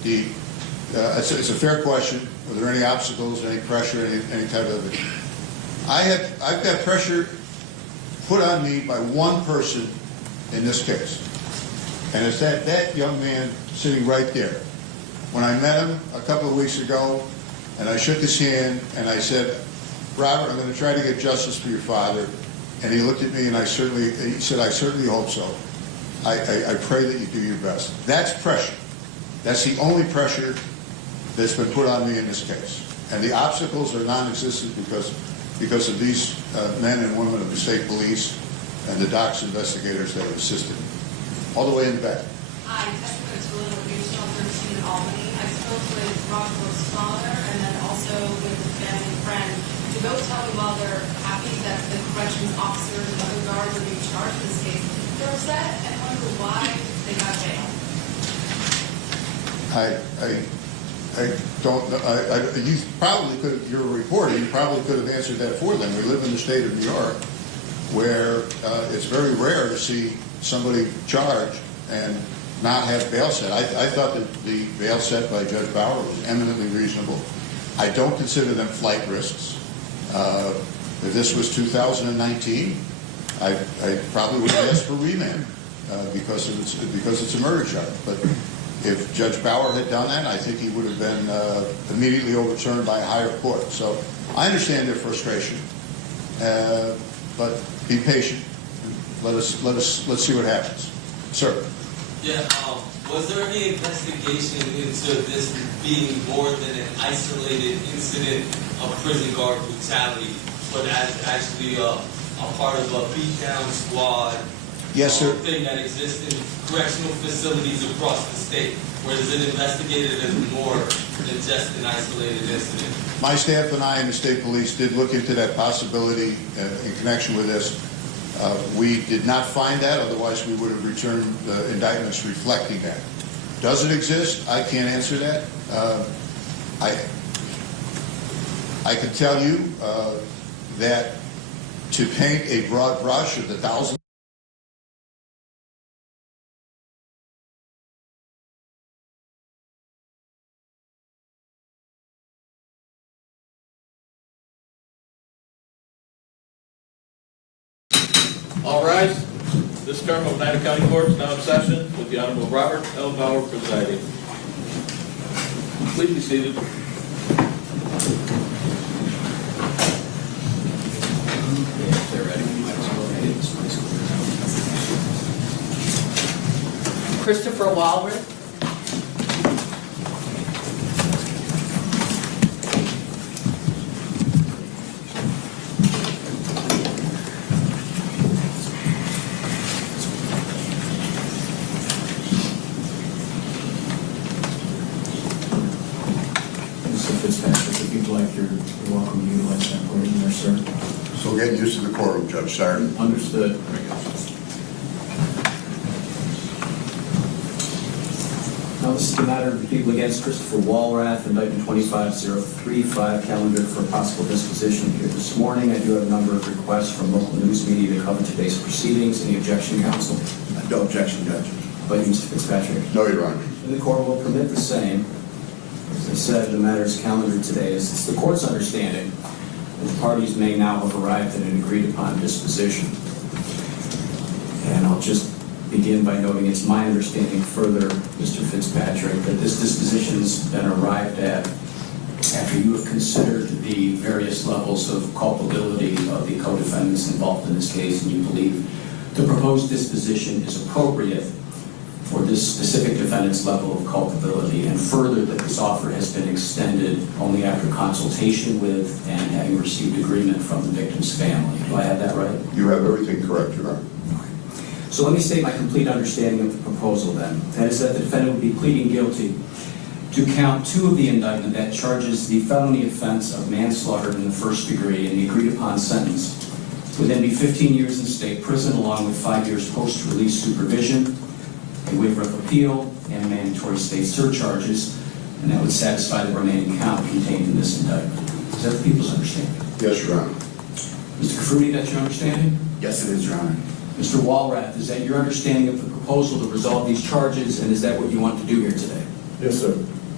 it's a fair question. Were there any obstacles, any pressure, any type of thing? I've got pressure put on me by one person in this case, and it's that young man sitting right there. When I met him a couple of weeks ago, and I shook his hand, and I said, Robert, I'm going to try to get justice for your father. And he looked at me, and he said, I certainly hope so. I pray that you do your best. That's pressure. That's the only pressure that's been put on me in this case. And the obstacles are non-existent because of these men and women of the state police and the DOC's investigators that have assisted me. All the way in the back. I testified to Little Regional 13 in Albany. I spoke with Robert's father and then also with the family and friend. To both tell me while they're happy that the corrections officers and other guards are being charged in this case, they're upset and wonder why they got jailed. I don't know. You probably could, you're a reporter, you probably could have answered that for them. We live in the state of New York where it's very rare to see somebody charged and not have bail set. I thought that the bail set by Judge Bauer was eminently reasonable. I don't consider them flight risks. If this was 2019, I probably would have asked for remand because it's a murder charge. But if Judge Bauer had done that, I think he would have been immediately overturned by a higher court. So I understand their frustration, but be patient. Let's see what happens. Sir. Yeah. Was there any investigation into this being more than an isolated incident of prison guard brutality, but as actually a part of a beatdown squad? Yes, sir. Thing that exists in correctional facilities across the state, where is it investigated as more than just an isolated incident? My staff and I in the state police did look into that possibility in connection with this. We did not find that, otherwise we would have returned indictments reflecting that. Does it exist? I can't answer that. I can tell you that to paint a broad brush of the thousands All rise. This term of Oneida County Court is now in session with the Honorable Robert L. Bauer presiding. Please be seated. Christopher Walworth. Welcome to utilize that podium there, sir. So getting used to the courtroom, Judge. Sorry. Understood. Now, this is the matter of the people against Christopher Walrath, indictment 25035, calendar for possible disposition here this morning. I do have a number of requests from local news media to cover today's proceedings. Any objection, counsel? No objection, Judge. But you, Mr. Fitzpatrick? No, Your Honor. And the court will permit the same. As I said, the matter's calendar today is it's the court's understanding that the parties may now have arrived at an agreed-upon disposition. And I'll just begin by noting it's my understanding further, Mr. Fitzpatrick, that this disposition's been arrived at after you have considered the various levels of culpability of the co-defendants involved in this case, and you believe the proposed disposition is appropriate for this specific defendant's level of culpability, and further that this offer has been extended only after consultation with and having received agreement from the victim's family. Do I have that right? You have everything correct, Your Honor. So let me state my complete understanding of the proposal then. That is that the defendant would be pleading guilty to count 2 of the indictment that charges the felony offense of manslaughter in the 1st degree, and the agreed-upon sentence would then be 15 years in state prison along with 5 years post-release supervision, a waiver of appeal, and mandatory state surcharges, and that would satisfy the remaining count contained in this indictment. Is that the people's understanding? Yes, Your Honor. Mr. Kafruti, that's your understanding? Yes, it is, Your Honor. Mr. Walrath, is that your understanding of the proposal to resolve these charges, and is that what you want to do here today? Yes, sir.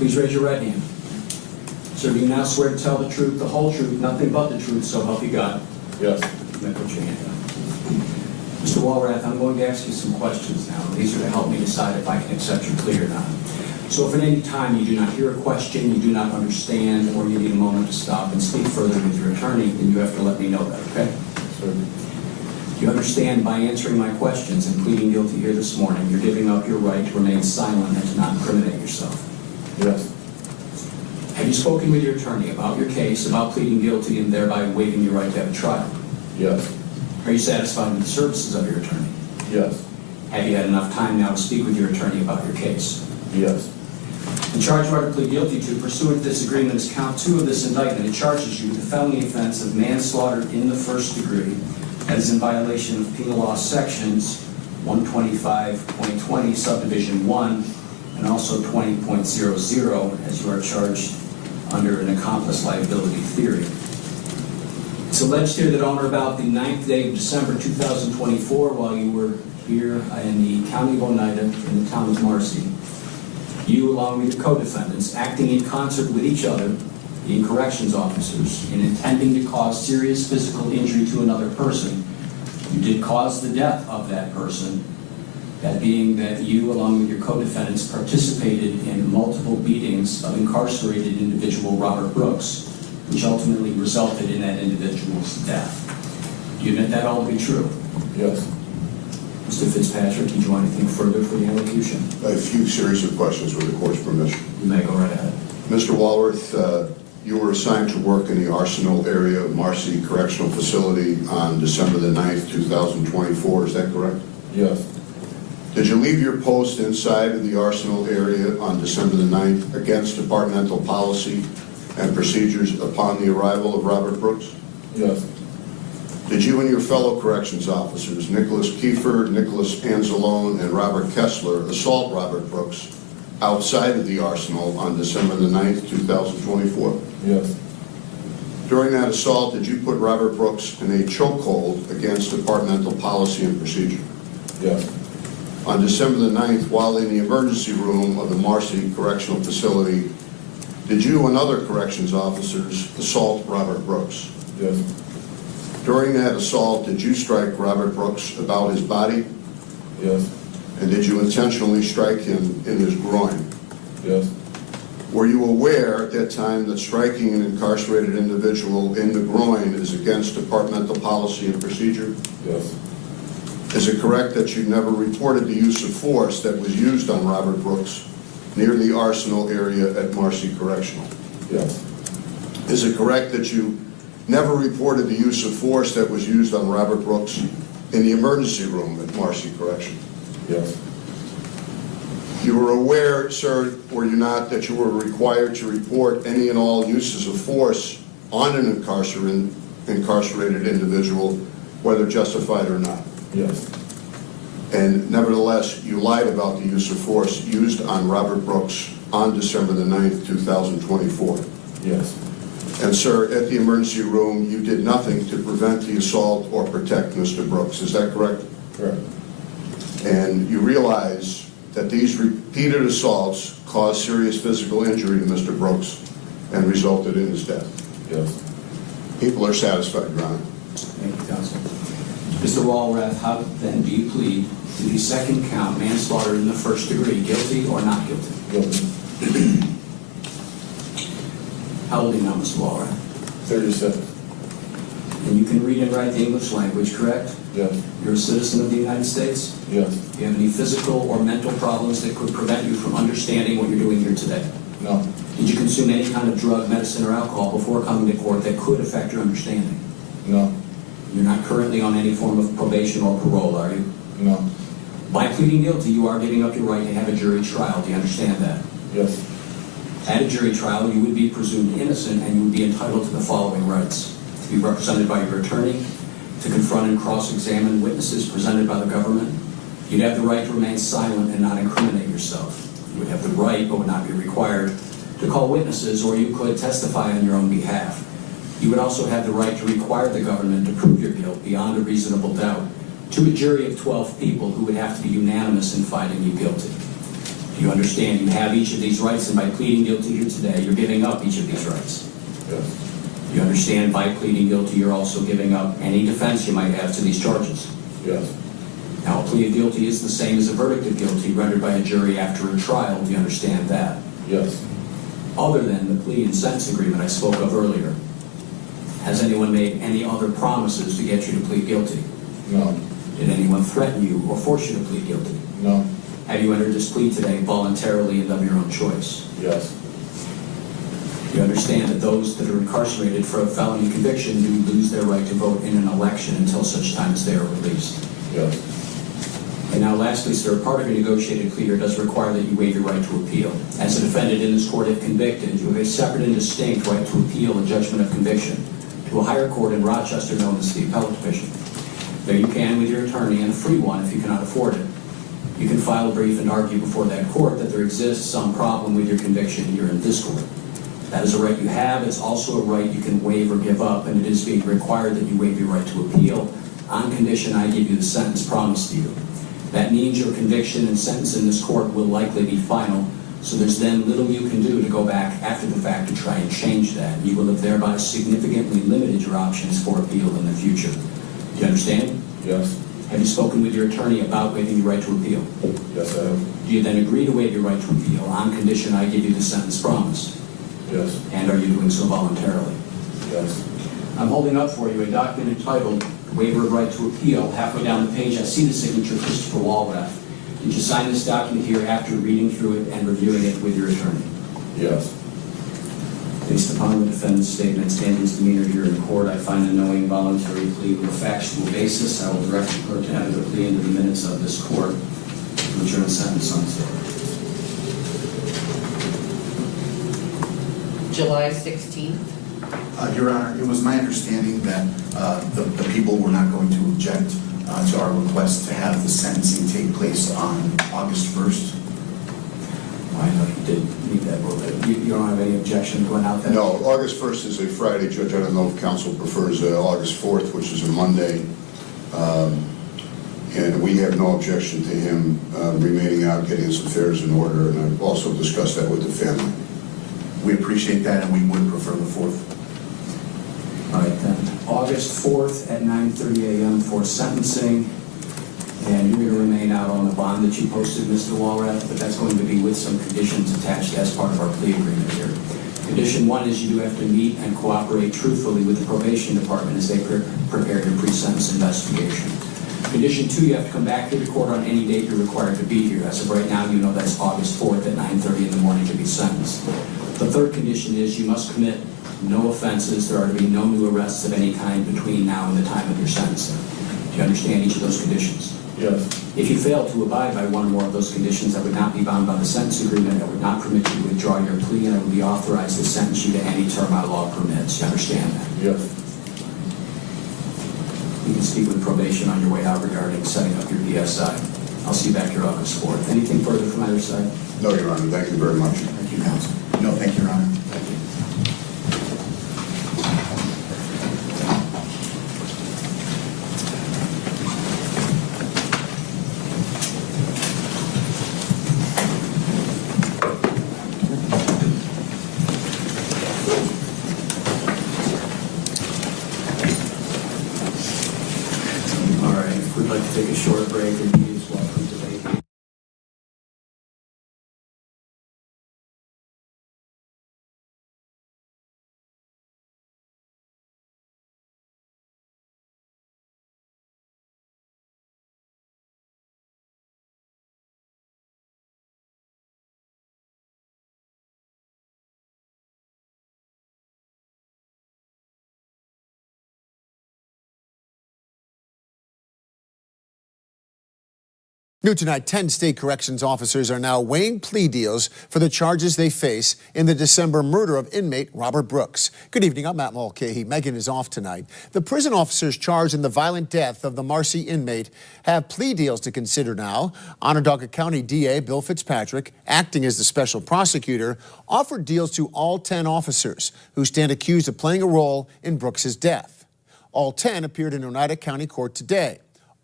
Please raise your right hand. Sir, do you now swear to tell the truth, the whole truth, nothing but the truth, so help you God? Yes. You may put your hand down. Mr. Walrath, I'm going to ask you some questions now. These are to help me decide if I can accept your plea or not. So if at any time you do not hear a question, you do not understand, or you need a moment to stop and speak further with your attorney, then you have to let me know that, okay? Sir. You understand by answering my questions and pleading guilty here this morning, you're giving up your right to remain silent and to not incriminate yourself. Yes. Have you spoken with your attorney about your case, about pleading guilty, and thereby waiving your right to have a trial? Yes. Are you satisfied with the services of your attorney? Yes. Have you had enough time now to speak with your attorney about your case? Yes. The charge you are to plead guilty to, pursuant to this agreement, is count 2 of this indictment. It charges you with the felony offense of manslaughter in the first degree, that is in violation of penal law sections 125.20, subdivision 1, and also 20.00, as you are charged under an accomplice liability theory. It's alleged here that on or about the 9th day of December 2024, while you were here in the county of Oneida, in the town of Marcy, you, along with your co-defendants, acting in concert with each other, being corrections officers, in intending to cause serious physical injury to another person, you did cause the death of that person, that being that you, along with your co-defendants, participated in multiple beatings of incarcerated individual Robert Brooks, which ultimately resulted in that individual's death. Do you admit that all to be true? Yes. Mr. Fitzpatrick, did you want anything further for the elocution? A few series of questions with the court's permission. You may go right ahead. Mr. Walworth, you were assigned to work in the Arsenal area of Marcy Correctional Facility on December the 9th, 2024, is that correct? Yes. Did you leave your post inside of the Arsenal area on December the 9th against departmental policy and procedures upon the arrival of Robert Brooks? Yes. Did you and your fellow corrections officers, Nicholas Kiefer, Nicholas Anzalone, and Robert Kessler, assault Robert Brooks outside of the Arsenal on December the 9th, 2024? Yes. During that assault, did you put Robert Brooks in a chokehold against departmental policy and procedure? Yes. On December the 9th, while in the emergency room of the Marcy Correctional Facility, did you and other corrections officers assault Robert Brooks? Yes. During that assault, did you strike Robert Brooks about his body? Yes. And did you intentionally strike him in his groin? Yes. Were you aware at that time that striking an incarcerated individual in the groin is against departmental policy and procedure? Yes. Is it correct that you never reported the use of force that was used on Robert Brooks near the Arsenal area at Marcy Correctional? Yes. Is it correct that you never reported the use of force that was used on Robert Brooks in the emergency room at Marcy Correctional? Yes. You were aware, sir, were you not, that you were required to report any and all uses of force on an incarcerated individual, whether justified or not? Yes. And nevertheless, you lied about the use of force used on Robert Brooks on December the 9th, 2024. Yes. And sir, at the emergency room, you did nothing to prevent the assault or protect Mr. Brooks. Is that correct? Correct. And you realize that these repeated assaults caused serious physical injury to Mr. Brooks and resulted in his death. Yes. People are satisfied, Your Honor. Thank you, counsel. Mr. Walrath, how then do you plead to the second count, manslaughter in the first degree, guilty or not guilty? Guilty. How old are you now, Mr. Walrath? 37. And you can read and write the English language, correct? Yes. You're a citizen of the United States? Yes. Do you have any physical or mental problems that could prevent you from understanding what you're doing here today? No. Did you consume any kind of drug, medicine, or alcohol before coming to court that could affect your understanding? No. You're not currently on any form of probation or parole, are you? No. By pleading guilty, you are giving up your right to have a jury trial. Do you understand that? Yes. At a jury trial, you would be presumed innocent and you would be entitled to the following rights: to be represented by your attorney, to confront and cross-examine witnesses presented by the government. You'd have the right to remain silent and not incriminate yourself. You would have the right, but would not be required, to call witnesses, or you could testify on your own behalf. You would also have the right to require the government to prove your guilt beyond a reasonable doubt to a jury of 12 people who would have to be unanimous in finding you guilty. Do you understand you have each of these rights, and by pleading guilty here today, you're giving up each of these rights? Yes. Do you understand by pleading guilty, you're also giving up any defense you might have to these charges? Yes. Now, a plea of guilty is the same as a verdict of guilty rendered by a jury after a trial. Do you understand that? Yes. Other than the plea and sentence agreement I spoke of earlier, has anyone made any other promises to get you to plead guilty? No. Did anyone threaten you or force you to plead guilty? No. Have you entered this plea today voluntarily and of your own choice? Yes. You understand that those that are incarcerated for a felony conviction do lose their right to vote in an election until such time as they are released? Yes. And now lastly, sir, part of your negotiated plea here does require that you waive your right to appeal. As a defendant in this court, if convicted, you have a separate and distinct right to appeal a judgment of conviction to a higher court in Rochester known as the Appellate Division. There you can, with your attorney, and a free one if you cannot afford it. You can file a brief and argue before that court that there exists some problem with your conviction here in this court. That is a right you have. It's also a right you can waive or give up, and it is being required that you waive your right to appeal on condition I give you the sentence promised to you. That means your conviction and sentence in this court will likely be final, so there's then little you can do to go back after the fact to try and change that. You will have thereby significantly limited your options for appeal in the future. Do you understand? Yes. Have you spoken with your attorney about waiving your right to appeal? Yes, I have. Do you then agree to waive your right to appeal on condition I give you the sentence promised? Yes. And are you doing so voluntarily? Yes. I'm holding up for you a document entitled Waiver of Right to Appeal. Halfway down the page, I see the signature Christopher Walrath. Did you sign this document here after reading through it and reviewing it with your attorney? Yes. Based upon the defendant's statements and his demeanor here in court, I find a knowing voluntary plea with a factual basis. I will direct the clerk to enter the plea into the minutes of this court. Return sentence on its July 16th. Your Honor, it was my understanding that the people were not going to object to our request to have the sentencing take place on August 1st. I know you did need that rule. You don't have any objection going out there? No, August 1st is a Friday, Judge. I don't know if counsel prefers August 4th, which is a Monday. And we have no objection to him remaining out, getting his affairs in order, and I've also discussed that with the family. We appreciate that, and we would prefer the 4th. All right, then. August 4th at 9:30 a.m. for sentencing. And you're going to remain out on the bond that you posted, Mr. Walrath, but that's going to be with some conditions attached as part of our plea agreement here. Condition 1 is you do have to meet and cooperate truthfully with the probation department as they prepare your pre-sentence investigation. Condition 2, you have to come back to the court on any date you're required to be here. As of right now, you know that's August 4th at 9:30 in the morning to be sentenced. The third condition is you must commit no offenses. There are to be no new arrests of any kind between now and the time of your sentencing. Do you understand each of those conditions? Yes. If you fail to abide by one or more of those conditions, I would not be bound by the sentence agreement. I would not permit you to withdraw your plea, and I would be authorized to sentence you to any term our law permits. You understand that? Yes. You can speak with probation on your way out regarding setting up your PSI. I'll see you back here August 4th. Anything further from either side? No, Your Honor. Thank you very much. Thank you, counsel. No, thank you, Your Honor. Thank you. All right, if we'd like to take a short break, and please welcome to the New tonight, 10 state corrections officers are now weighing plea deals for the charges they face in the December murder of inmate Robert Brooks. Good evening, I'm Matt Mulcahy. Megan is off tonight. The prison officers charged in the violent death of the Marcy inmate have plea deals to consider now. Onondaga County DA Bill Fitzpatrick, acting as the special prosecutor, offered deals to all 10 officers who stand accused of playing a role in Brooks' death. All 10 appeared in Oneida County Court today.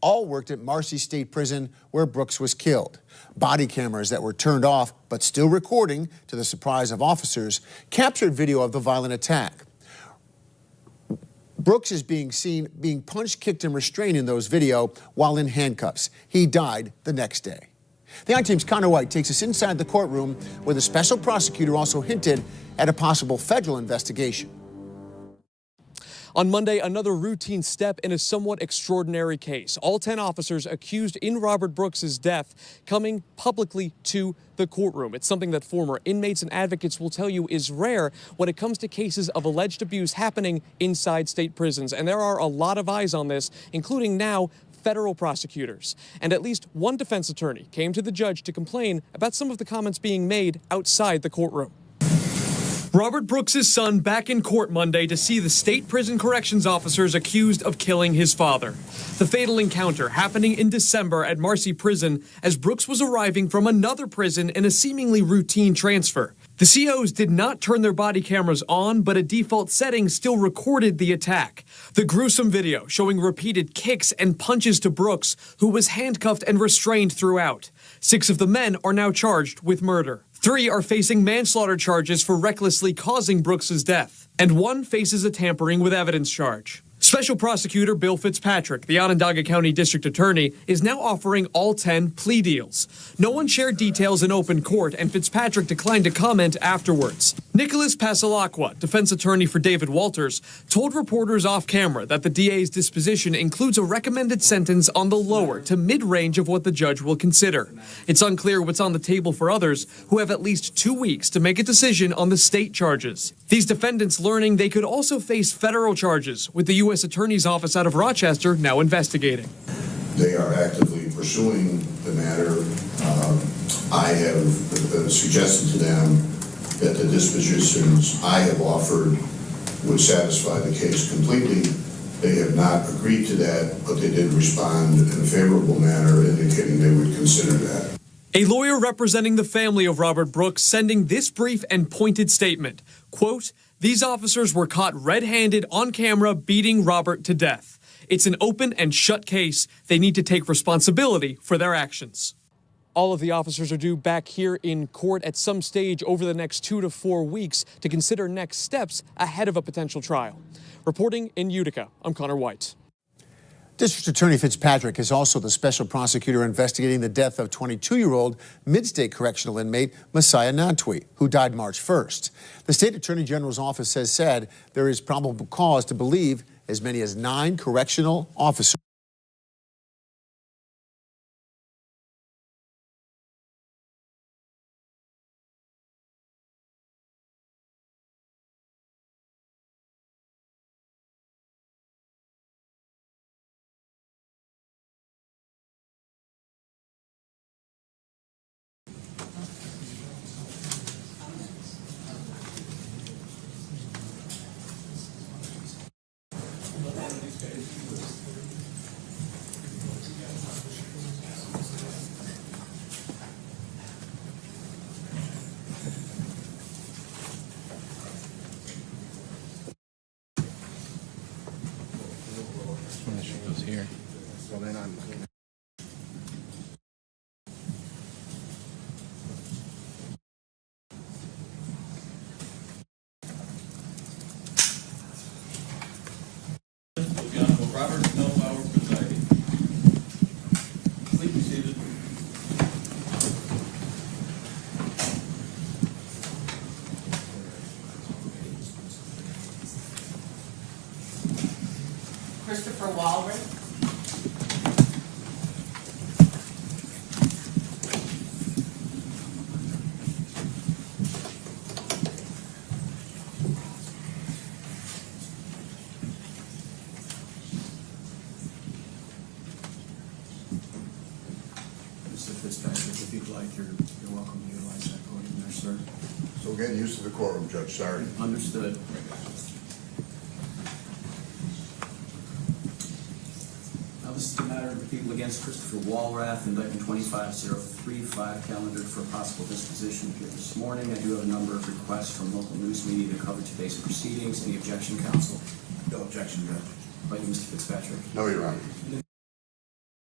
all worked at Marcy State Prison where Brooks was killed. Body cameras that were turned off but still recording, to the surprise of officers, captured video of the violent attack. Brooks is being seen being punched, kicked, and restrained in those video while in handcuffs. He died the next day. The I-Team's Connor White takes us inside the courtroom where the special prosecutor also hinted at a possible federal investigation. On Monday, another routine step in a somewhat extraordinary case. All 10 officers accused in Robert Brooks' death coming publicly to the courtroom. It's something that former inmates and advocates will tell you is rare when it comes to cases of alleged abuse happening inside state prisons. And there are a lot of eyes on this, including now federal prosecutors. And at least one defense attorney came to the judge to complain about some of the comments being made outside the courtroom. Robert Brooks' son back in court Monday to see the state prison corrections officers accused of killing his father. The fatal encounter happening in December at Marcy Prison as Brooks was arriving from another prison in a seemingly routine transfer. The COs did not turn their body cameras on, but a default setting still recorded the attack. The gruesome video showing repeated kicks and punches to Brooks, who was handcuffed and restrained throughout. 6 of the men are now charged with murder. 3 are facing manslaughter charges for recklessly causing Brooks' death, and 1 faces a tampering with evidence charge. Special Prosecutor Bill Fitzpatrick, the Onondaga County District Attorney, is now offering all 10 plea deals. No one shared details in open court, and Fitzpatrick declined to comment afterwards. Nicholas Pasalacqua, defense attorney for David Walters, told reporters off camera that the DA's disposition includes a recommended sentence on the lower to mid-range of what the judge will consider. It's unclear what's on the table for others who have at least 2 weeks to make a decision on the state charges. These defendants learning they could also face federal charges, with the U.S. Attorney's Office out of Rochester now investigating. They are actively pursuing the matter. I have suggested to them that the dispositions I have offered would satisfy the case completely. They have not agreed to that, but they did respond in a favorable manner, indicating they would consider that. A lawyer representing the family of Robert Brooks sending this brief and pointed statement, quote, "These officers were caught red-handed on camera beating Robert to death. It's an open and shut case. They need to take responsibility for their actions." All of the officers are due back here in court at some stage over the next 2 to 4 weeks to consider next steps ahead of a potential trial. Reporting in Utica, I'm Connor White. District Attorney Fitzpatrick is also the special prosecutor investigating the death of 22-year-old mid-state correctional inmate Marcy NY, who died March 1st. The State Attorney General's office has said there is probable cause to believe as many as 9 correctional officers here. Well, then I'm The Honorable Robert L. Bauer presiding. Please be seated. Christopher Walworth. Mr. Fitzpatrick, if you'd like, you're welcome to utilize that podium there, sir. So we're getting used to the courtroom, Judge. Sorry. Understood. Now, this is the matter of the people against Christopher Walrath, indictment 25035, calendared for possible disposition here this morning. I do have a number of requests from local news media to cover today's proceedings. Any objection, counsel? No objection, Judge. By you, Mr. Fitzpatrick. No, Your Honor.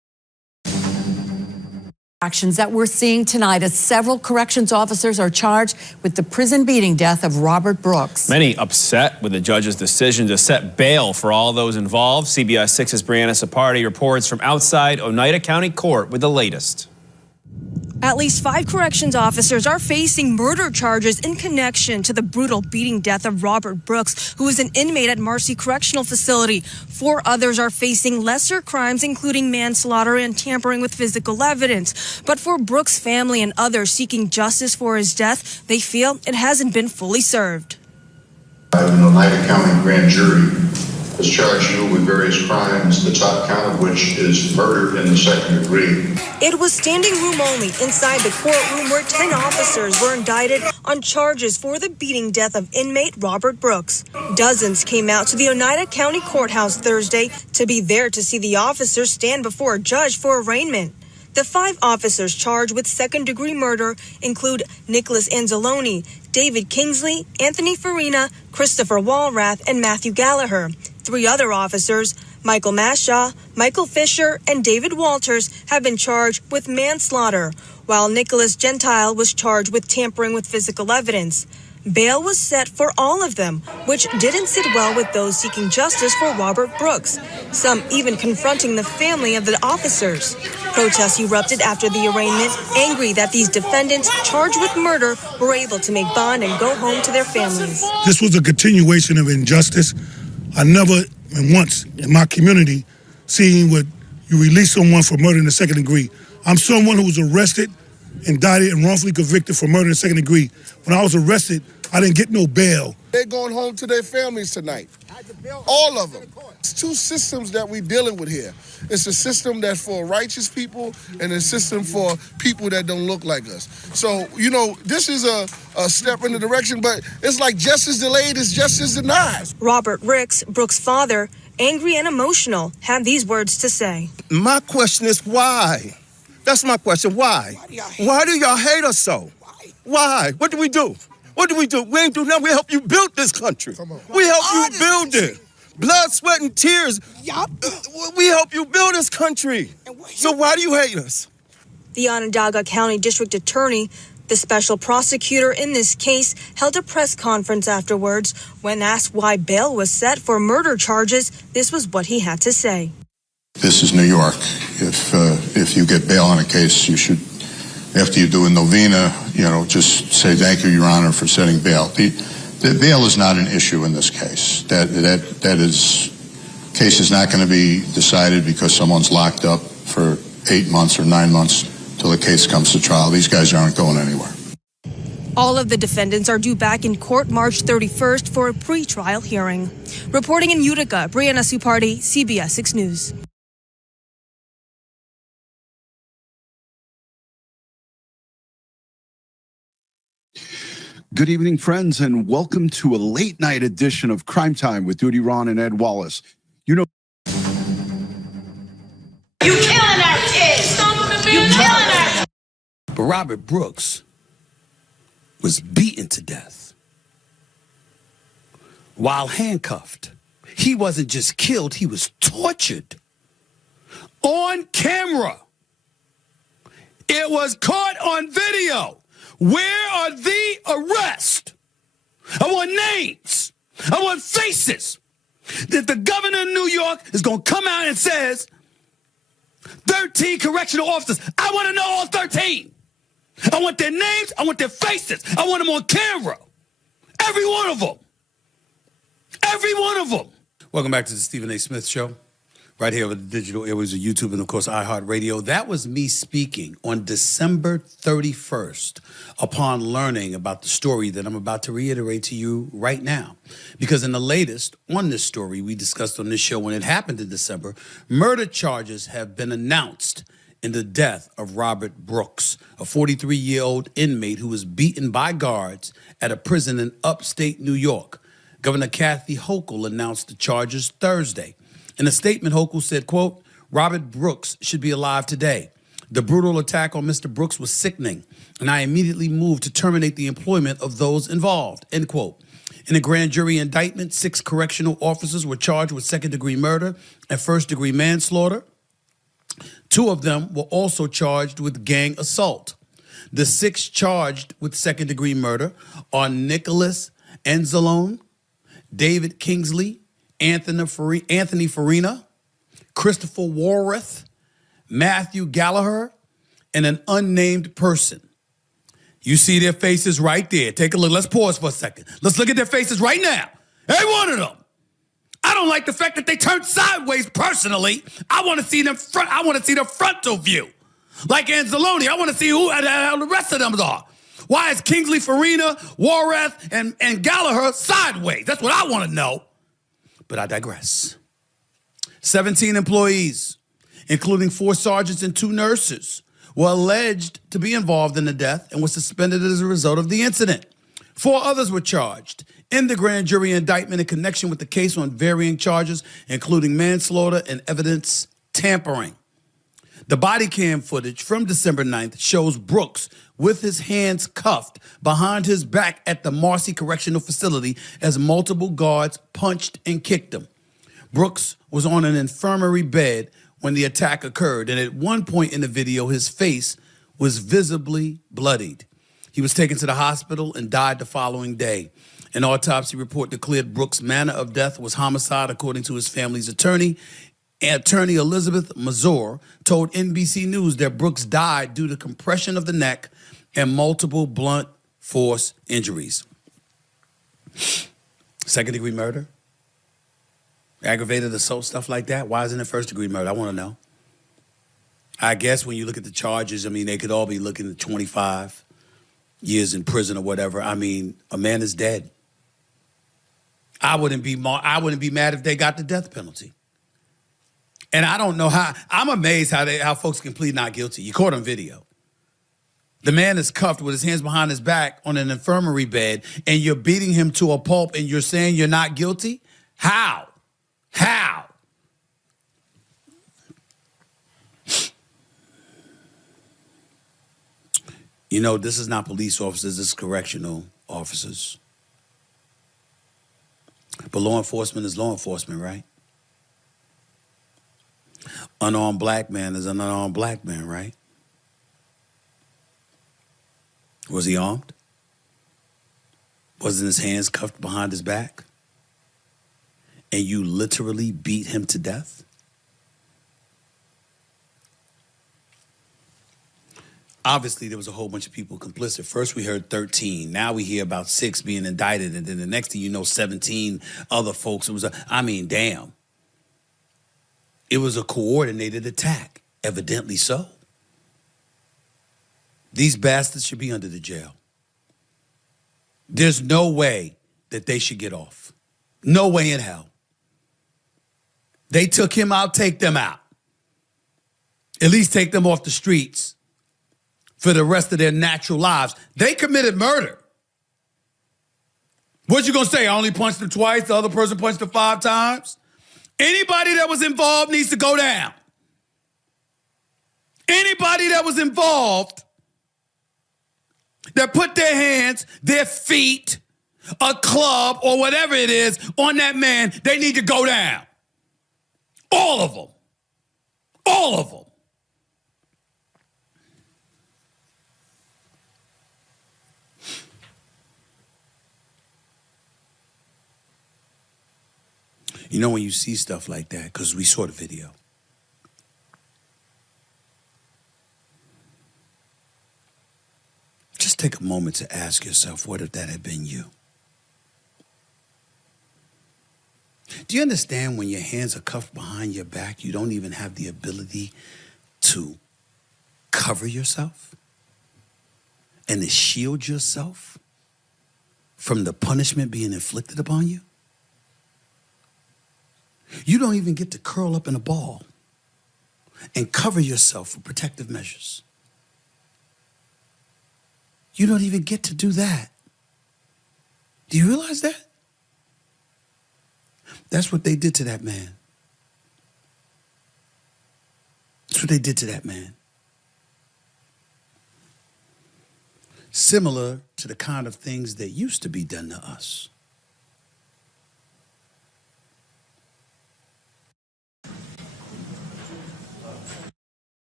Actions that we're seeing tonight as several corrections officers are charged with the prison beating death of Robert Brooks. Many upset with the judge's decision to set bail for all those involved. CBS 6's Brianna Sapardi reports from outside Oneida County Court with the latest. At least 5 corrections officers are facing murder charges in connection to the brutal beating death of Robert Brooks, who is an inmate at Marcy Correctional Facility. 4 others are facing lesser crimes, including manslaughter and tampering with physical evidence. But for Brooks' family and others seeking justice for his death, they feel it hasn't been fully served. An Oneida County grand jury has charged you with various crimes, the top count of which is murder in the 2nd degree. It was standing room only inside the courtroom where 10 officers were indicted on charges for the beating death of inmate Robert Brooks. Dozens came out to the Oneida County Courthouse Thursday to be there to see the officers stand before a judge for arraignment. The 5 officers charged with 2nd-degree murder include Nicholas Anzalone, David Kingsley, Anthony Farina, Christopher Walrath, and Matthew Gallagher. 3 other officers, Michael Mashaw, Michael Fisher, and David Walters, have been charged with manslaughter, while Nicholas Gentile was charged with tampering with physical evidence. Bail was set for all of them, which didn't sit well with those seeking justice for Robert Brooks, some even confronting the family of the officers. Protests erupted after the arraignment, angry that these defendants charged with murder were able to make bond and go home to their families. This was a continuation of injustice. I never, once in my community, seen what you release someone for murder in the 2nd degree. I'm someone who was arrested, indicted, and wrongfully convicted for murder in the 2nd degree. When I was arrested, I didn't get no bail. They're going home to their families tonight. All of them. It's 2 systems that we're dealing with here. It's a system that's for righteous people and a system for people that don't look like us. So, you know, this is a step in the direction, but it's like justice delayed is justice denied. Robert Ricks, Brooks' father, angry and emotional, had these words to say. My question is why? That's my question. Why? Why do y'all hate us so? Why? What do we do? What do we do? We ain't do nothing. We help you build this country. We help you build it. Blood, sweat, and tears. We help you build this country. So why do you hate us? The Onondaga County District Attorney, the special prosecutor in this case, held a press conference afterwards. When asked why bail was set for murder charges, this was what he had to say. This is New York. If you get bail on a case, you should, after you do a novena, just say thank you, Your Honor, for setting bail. The bail is not an issue in this case. Case is not going to be decided because someone's locked up for 8 months or 9 months till the case comes to trial. These guys aren't going anywhere. All of the defendants are due back in court March 31st for a pre-trial hearing. Reporting in Utica, Brianna Supardi, CBS 6 News. Good evening, friends, and welcome to a late-night edition of Crime Time with Duty Ron and Ed Wallace. You killing our kids! You killing our... But Robert Brooks was beaten to death while handcuffed. He wasn't just killed, he was tortured on camera. It was caught on video. Where are the arrests? I want names. I want faces. That the governor of New York is going to come out and says 13 correctional officers. I want to know all 13. I want their names. I want their faces. I want them on camera. Every one of them. Every one of them. Welcome back to the Stephen A. Smith Show. Right here over the digital airways of YouTube and, of course, iHeartRadio. That was me speaking on December 31st upon learning about the story that I'm about to reiterate to you right now. Because in the latest on this story we discussed on this show when it happened in December, murder charges have been announced in the death of Robert Brooks, a 43-year-old inmate who was beaten by guards at a prison in upstate New York. Governor Kathy Hochul announced the charges Thursday. In a statement, Hochul said, quote, Robert Brooks should be alive today. The brutal attack on Mr. Brooks was sickening, and I immediately moved to terminate the employment of those involved, end quote. In a grand jury indictment, 6 correctional officers were charged with 2nd-degree murder and 1st-degree manslaughter. 2 of them were also charged with gang assault. The 6 charged with second-degree murder are Nicholas Anzalone, David Kingsley, Anthony Farina, Christopher Warreth, Matthew Gallagher, and an unnamed person. You see their faces right there. Take a look. Let's pause for a second. Let's look at their faces right now. Every one of them. I don't like the fact that they turned sideways personally. I want to see them front. I want to see the frontal view. Like Anzalone, I want to see who the rest of them are. Why is Kingsley, Farina, Warreth, and Gallagher sideways? That's what I want to know. But I digress. 17 employees, including 4 sergeants and 2 nurses, were alleged to be involved in the death and were suspended as a result of the incident. 4 others were charged in the grand jury indictment in connection with the case on varying charges, including manslaughter and evidence tampering. The body cam footage from December 9th shows Brooks with his hands cuffed behind his back at the Marcy Correctional Facility as multiple guards punched and kicked him. Brooks was on an infirmary bed when the attack occurred, and at one point in the video, his face was visibly bloodied. He was taken to the hospital and died the following day. An autopsy report declared Brooks' manner of death was homicide, according to his family's attorney. Attorney Elizabeth Mazur told NBC News that Brooks died due to compression of the neck and multiple blunt force injuries. Second-degree murder? Aggravated assault, stuff like that? Why isn't it first-degree murder? I want to know. I guess when you look at the charges, I mean, they could all be looking at 25 years in prison or whatever. I mean, a man is dead. I wouldn't be mad if they got the death penalty. And I don't know how. I'm amazed how folks can plead not guilty. You caught on video. The man is cuffed with his hands behind his back on an infirmary bed, and you're beating him to a pulp, and you're saying you're not guilty? How? How? You know, this is not police officers, this is correctional officers. But law enforcement is law enforcement, right? Unarmed black man is an unarmed black man, right? Was he armed? Wasn't his hands cuffed behind his back? And you literally beat him to death? Obviously, there was a whole bunch of people complicit. First, we heard 13. Now we hear about 6 being indicted. And then the next thing you know, 17 other folks. It was damn. It was a coordinated attack, evidently so. These bastards should be under the jail. There's no way that they should get off. No way in hell. They took him out, take them out. At least take them off the streets for the rest of their natural lives. They committed murder. What you gonna say? I only punched him twice, the other person punched him 5 times? Anybody that was involved needs to go down. Anybody that was involved that put their hands, their feet, a club, or whatever it is on that man, they need to go down. All of them. All of them. You know when you see stuff like that, because we saw the video. Just take a moment to ask yourself, what if that had been you? Do you understand when your hands are cuffed behind your back, you don't even have the ability to cover yourself and to shield yourself from the punishment being inflicted upon you? You don't even get to curl up in a ball and cover yourself for protective measures. You don't even get to do that. Do you realize that? That's what they did to that man. That's what they did to that man. Similar to the kind of things that used to be done to us.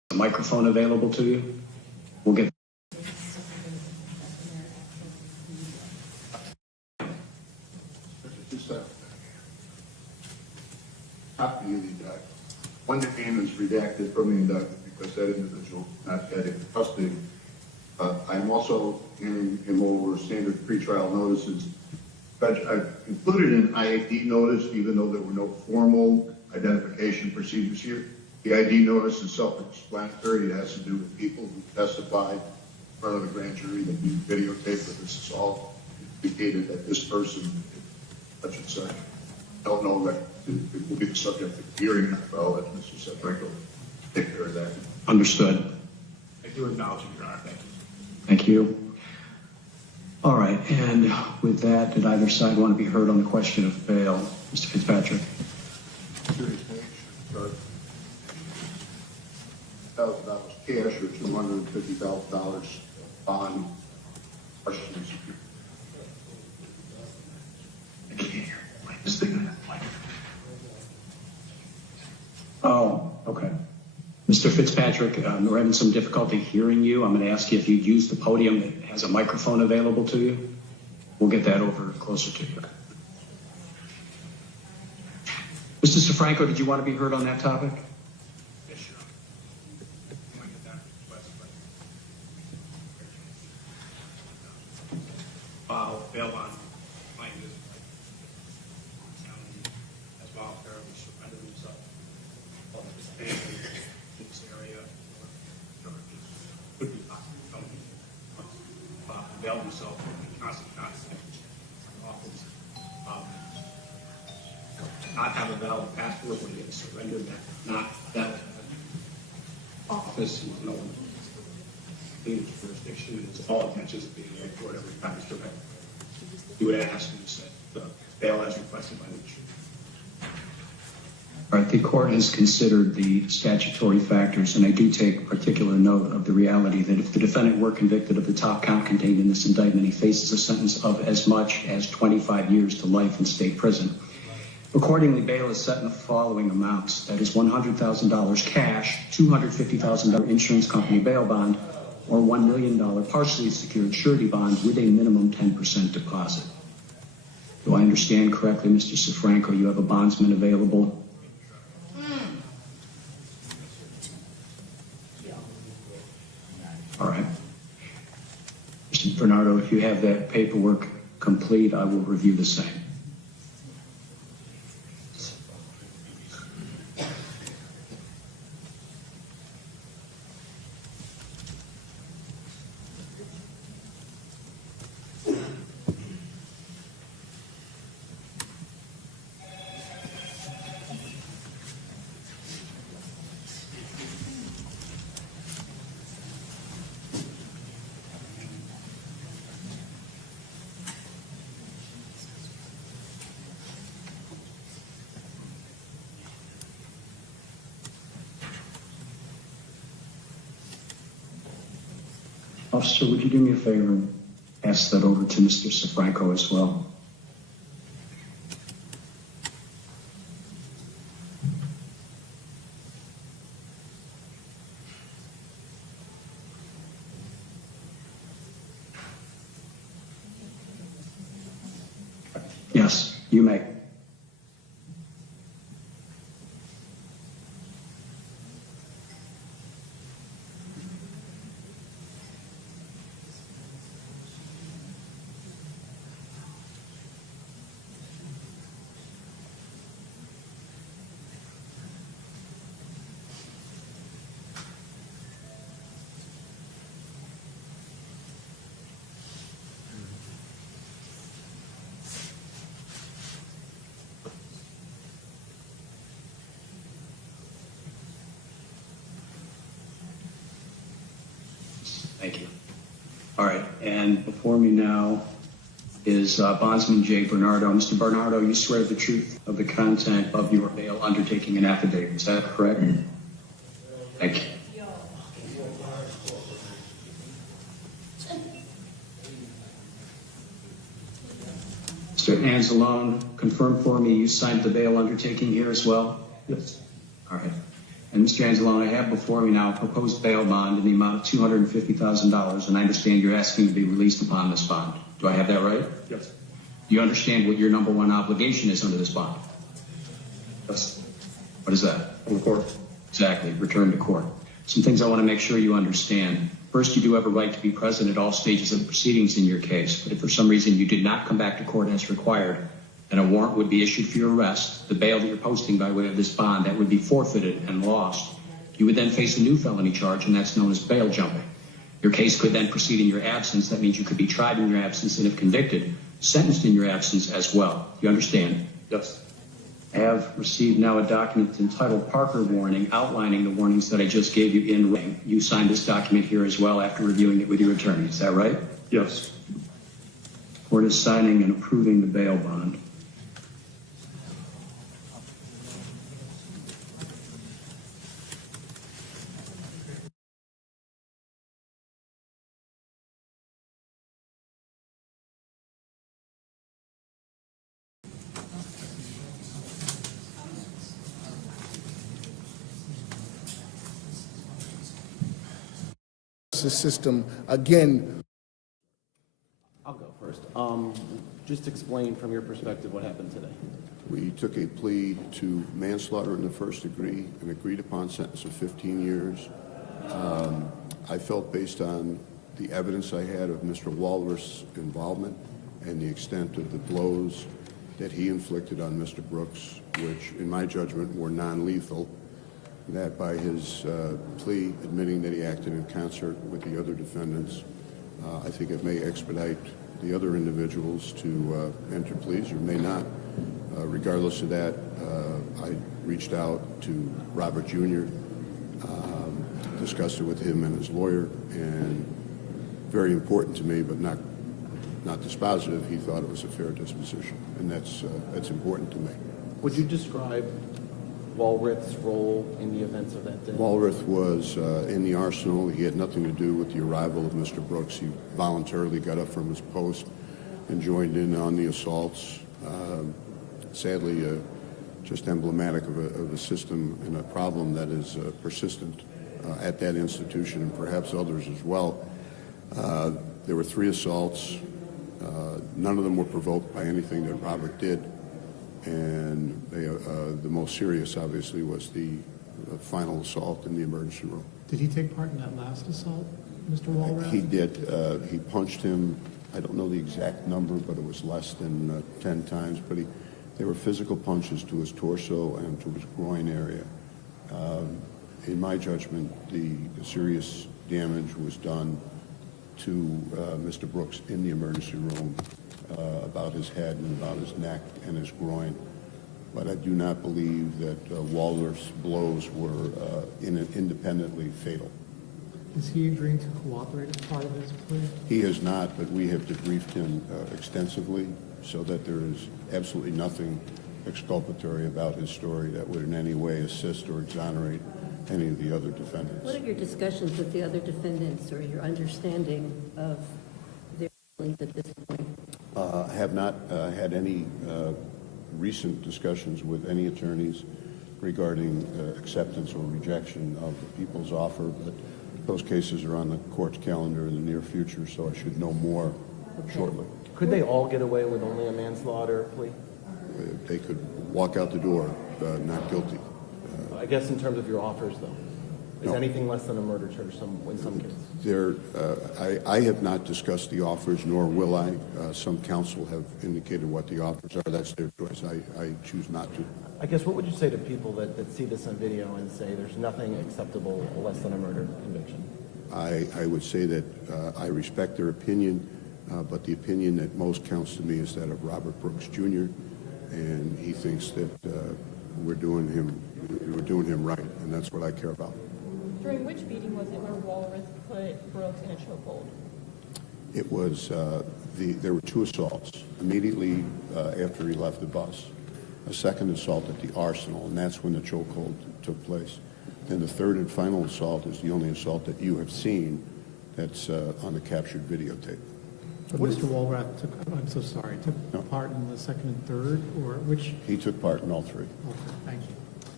A microphone available to you? We'll get. Copy of the indictment. One name is redacted from the indictment because that individual not had in custody. I am also hearing him over standard pretrial notices. But I've included an ID notice, even though there were no formal identification procedures here. The ID notice is self-explanatory. It has to do with people who testified in front of the grand jury that we videotaped that this assault indicated that this person, such and such. I don't know that it will be the subject of hearing, but I'll let Mr. Sefranco take care of that. Understood. I do acknowledge Your Honor. Thank you. Thank you. All right, and with that, did either side want to be heard on the question of bail? Mr. Fitzpatrick. $1,000 cash or $250,000 bond. Questions? Oh, okay. Mr. Fitzpatrick, we're having some difficulty hearing you. I'm going to ask you if you'd use the podium that has a microphone available to you. We'll get that over closer to you. Mr. Sefranco, did you want to be heard on that topic? Yes, Your Honor. Bail bond. As well, apparently surrendered himself. This area could be possible. Bail himself in constant contact office. Not have a valid passport when he gets surrendered. Not valid office. No one in jurisdiction. It's all intentions of being in court every time he's surrendered. You would ask him to set the bail as requested by the jury. All right, the court has considered the statutory factors, and I do take particular note of the reality that if the defendant were convicted of the top count contained in this indictment, he faces a sentence of as much as 25 years to life in state prison. Accordingly, bail is set in the following amounts. That is $100,000 cash, $250,000 insurance company bail bond, or $1 million partially secured surety bond with a minimum 10% deposit. Do I understand correctly, Mr. Sefranco, you have a bondsman available? All right. Mr. Bernardo, if you have that paperwork complete, I will review the same. Officer, would you do me a favor and pass that over to Mr. Sefranco as well? Yes, you may. Thank you. All right, and before me now is Bondsman J. Bernardo. Mr. Bernardo, you swear the truth of the content of your bail undertaking an affidavit. Is that correct? Thank you. Mr. Anzalone, confirm for me you signed the bail undertaking here as well? Yes. All right. And Mr. Anzalone, I have before me now a proposed bail bond in the amount of $250,000, and I understand you're asking to be released upon this bond. Do I have that right? Yes. Do you understand what your number one obligation is under this bond? Yes. What is that? In court. Exactly, return to court. Some things I want to make sure you understand. First, you do have a right to be present at all stages of the proceedings in your case, but if for some reason you did not come back to court as required, then a warrant would be issued for your arrest. The bail that you're posting by way of this bond, that would be forfeited and lost. You would then face a new felony charge, and that's known as bail jumping. Your case could then proceed in your absence. That means you could be tried in your absence and, if convicted, sentenced in your absence as well. You understand? Yes. I have received now a document entitled Parker Warning, outlining the warnings that I just gave you in writing. You signed this document here as well after reviewing it with your attorney. Is that right? Yes. Court is signing and approving the bail bond. System again. I'll go first. Just explain from your perspective what happened today. We took a plea to manslaughter in the first degree, an agreed upon sentence of 15 years. I felt, based on the evidence I had of Mr. Walworth's involvement and the extent of the blows that he inflicted on Mr. Brooks, which in my judgment were non-lethal, that by his plea admitting that he acted in concert with the other defendants, I think it may expedite the other individuals to enter pleas, or may not. Regardless of that, I reached out to Robert Jr., discussed it with him and his lawyer, and very important to me, but not dispositive, he thought it was a fair disposition, and that's important to me. Would you describe Walworth's role in the events of that day? Walworth was in the arsenal. He had nothing to do with the arrival of Mr. Brooks. He voluntarily got up from his post and joined in on the assaults. Sadly, just emblematic of a system and a problem that is persistent at that institution, and perhaps others as well. There were 3 assaults. None of them were provoked by anything that Robert did. And the most serious, obviously, was the final assault in the emergency room. Did he take part in that last assault, Mr. Walworth? He did. He punched him. I don't know the exact number, but it was less than 10 times. But they were physical punches to his torso and to his groin area. In my judgment, the serious damage was done to Mr. Brooks in the emergency room, about his head and about his neck and his groin. But I do not believe that Walworth's blows were independently fatal. Is he agreeing to cooperate as part of his plea? He has not, but we have debriefed him extensively, so that there is absolutely nothing exculpatory about his story that would in any way assist or exonerate any of the other defendants. What are your discussions with the other defendants, or your understanding of their feelings at this point? I have not had any recent discussions with any attorneys regarding acceptance or rejection of the people's offer, but those cases are on the court's calendar in the near future, so I should know more shortly. Could they all get away with only a manslaughter plea? They could walk out the door not guilty. I guess in terms of your offers, though, is No. anything less than a murder charge in some cases? I have not discussed the offers, nor will I. Some counsel have indicated what the offers are. That's their choice. I choose not to. I guess what would you say to people that see this on video and say there's nothing acceptable less than a murder conviction? I would say that I respect their opinion, but the opinion that most counts to me is that of Robert Brooks Jr., and he thinks that we're doing him right, and that's what I care about. During which beating was it where Walworth put Brooks in a chokehold? It was there were 2 assaults immediately after he left the bus. A second assault at the Arsenal, and that's when the chokehold took place. Then the third and final assault is the only assault that you have seen that's on the captured videotape. But Mr. Walworth took part in the second and third, or which? He took part in all 3. Okay, thank you.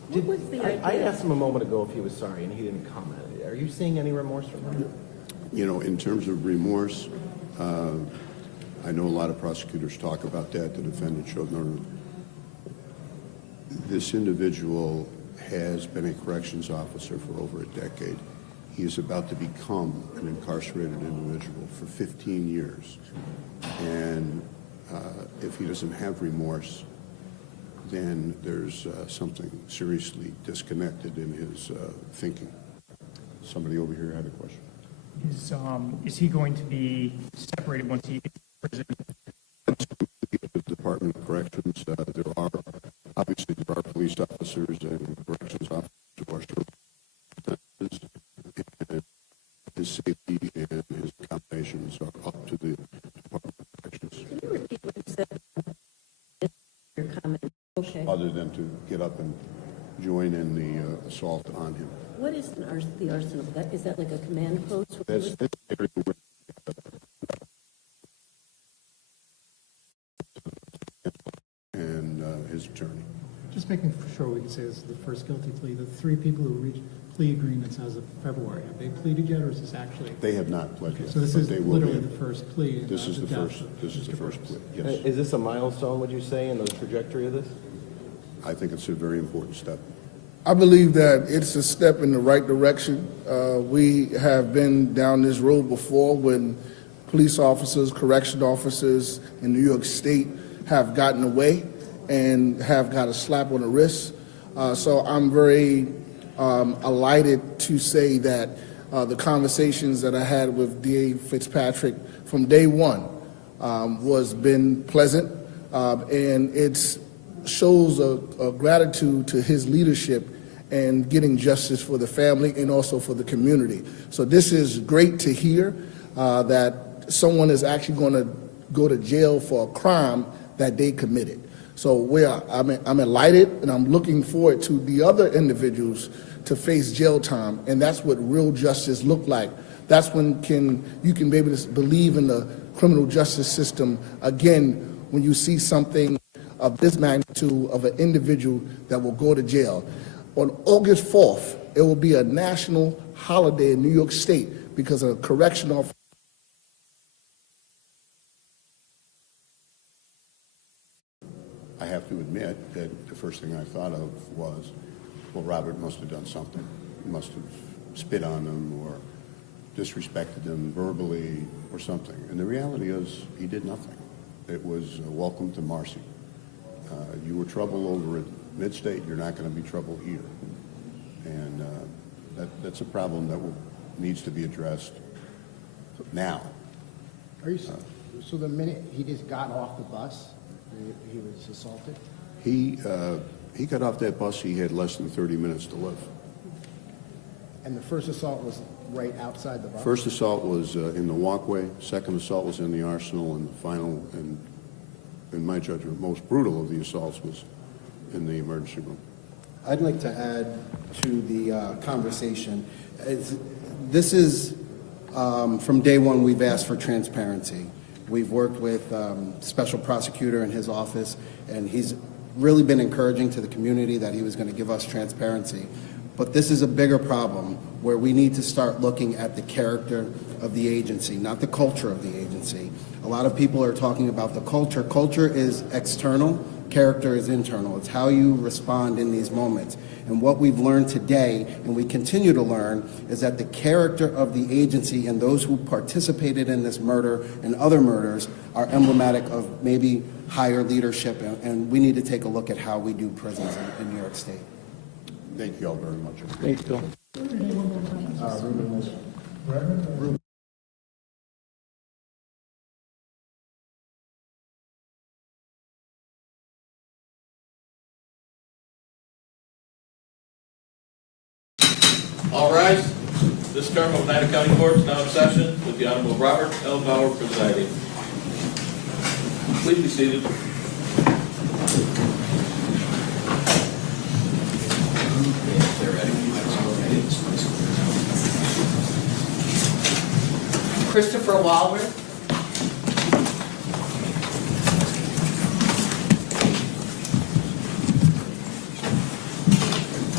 What was the idea? I asked him a moment ago if he was sorry, and he didn't comment. Are you seeing any remorse from him? You know, in terms of remorse, I know a lot of prosecutors talk about that. The defendant showed no. This individual has been a corrections officer for over a decade. He is about to become an incarcerated individual for 15 years. And if he doesn't have remorse, then there's something seriously disconnected in his thinking. Somebody over here had a question. Is he going to be separated once he gets to prison? The Department of Corrections, there are police officers and corrections officers who are serving, and his safety and his accommodations are up to the Department of Corrections. Can you repeat what you said? Your comment. Okay. Other than to get up and join in the assault on him. What is the arsenal? Is that like a command post? That's the area where and his attorney. Just making sure we can say this is the first guilty plea. The three people who reached plea agreements as of February, have they pleaded yet, or is this actually? They have not pled yet. So this is literally the first plea. This is the first. This is the first plea. Yes. Is this a milestone, would you say, in the trajectory of this? I think it's a very important step. I believe that it's a step in the right direction. We have been down this road before when police officers, correction officers in New York State have gotten away and have got a slap on the wrist. So I'm very elated to say that the conversations that I had with D.A. Fitzpatrick from day one was been pleasant, and it shows a gratitude to his leadership and getting justice for the family and also for the community. So this is great to hear that someone is actually going to go to jail for a crime that they committed. So I'm elated, and I'm looking forward to the other individuals to face jail time, and that's what real justice look like. That's when you can be able to believe in the criminal justice system again when you see something of this magnitude of an individual that will go to jail. On August 4th, it will be a national holiday in New York State because a correction officer. I have to admit that the first thing I thought of was, well, Robert must have done something. He must have spit on them or disrespected them verbally or something. And the reality is he did nothing. It was welcome to Marcy. You were trouble over at Mid-State, you're not going to be trouble here. And that's a problem that needs to be addressed now. Are you, so the minute he just got off the bus, he was assaulted? He got off that bus, he had less than 30 minutes to live. And the first assault was right outside the bus? First assault was in the walkway, second assault was in the arsenal, and the final, and in my judgment, most brutal of the assaults was in the emergency room. I'd like to add to the conversation. This is, from day one, we've asked for transparency. We've worked with Special Prosecutor in his office, and he's really been encouraging to the community that he was going to give us transparency. But this is a bigger problem where we need to start looking at the character of the agency, not the culture of the agency. A lot of people are talking about the culture. Culture is external, character is internal. It's how you respond in these moments. And what we've learned today, and we continue to learn, is that the character of the agency and those who participated in this murder and other murders are emblematic of maybe higher leadership, and we need to take a look at how we do prisons in New York State. Thank you all very much. Thanks, Bill. Ruben. All rise. This term of Oneida County Court is now in session with the Honorable Robert L. Bauer presiding. Please be seated. Christopher Walworth.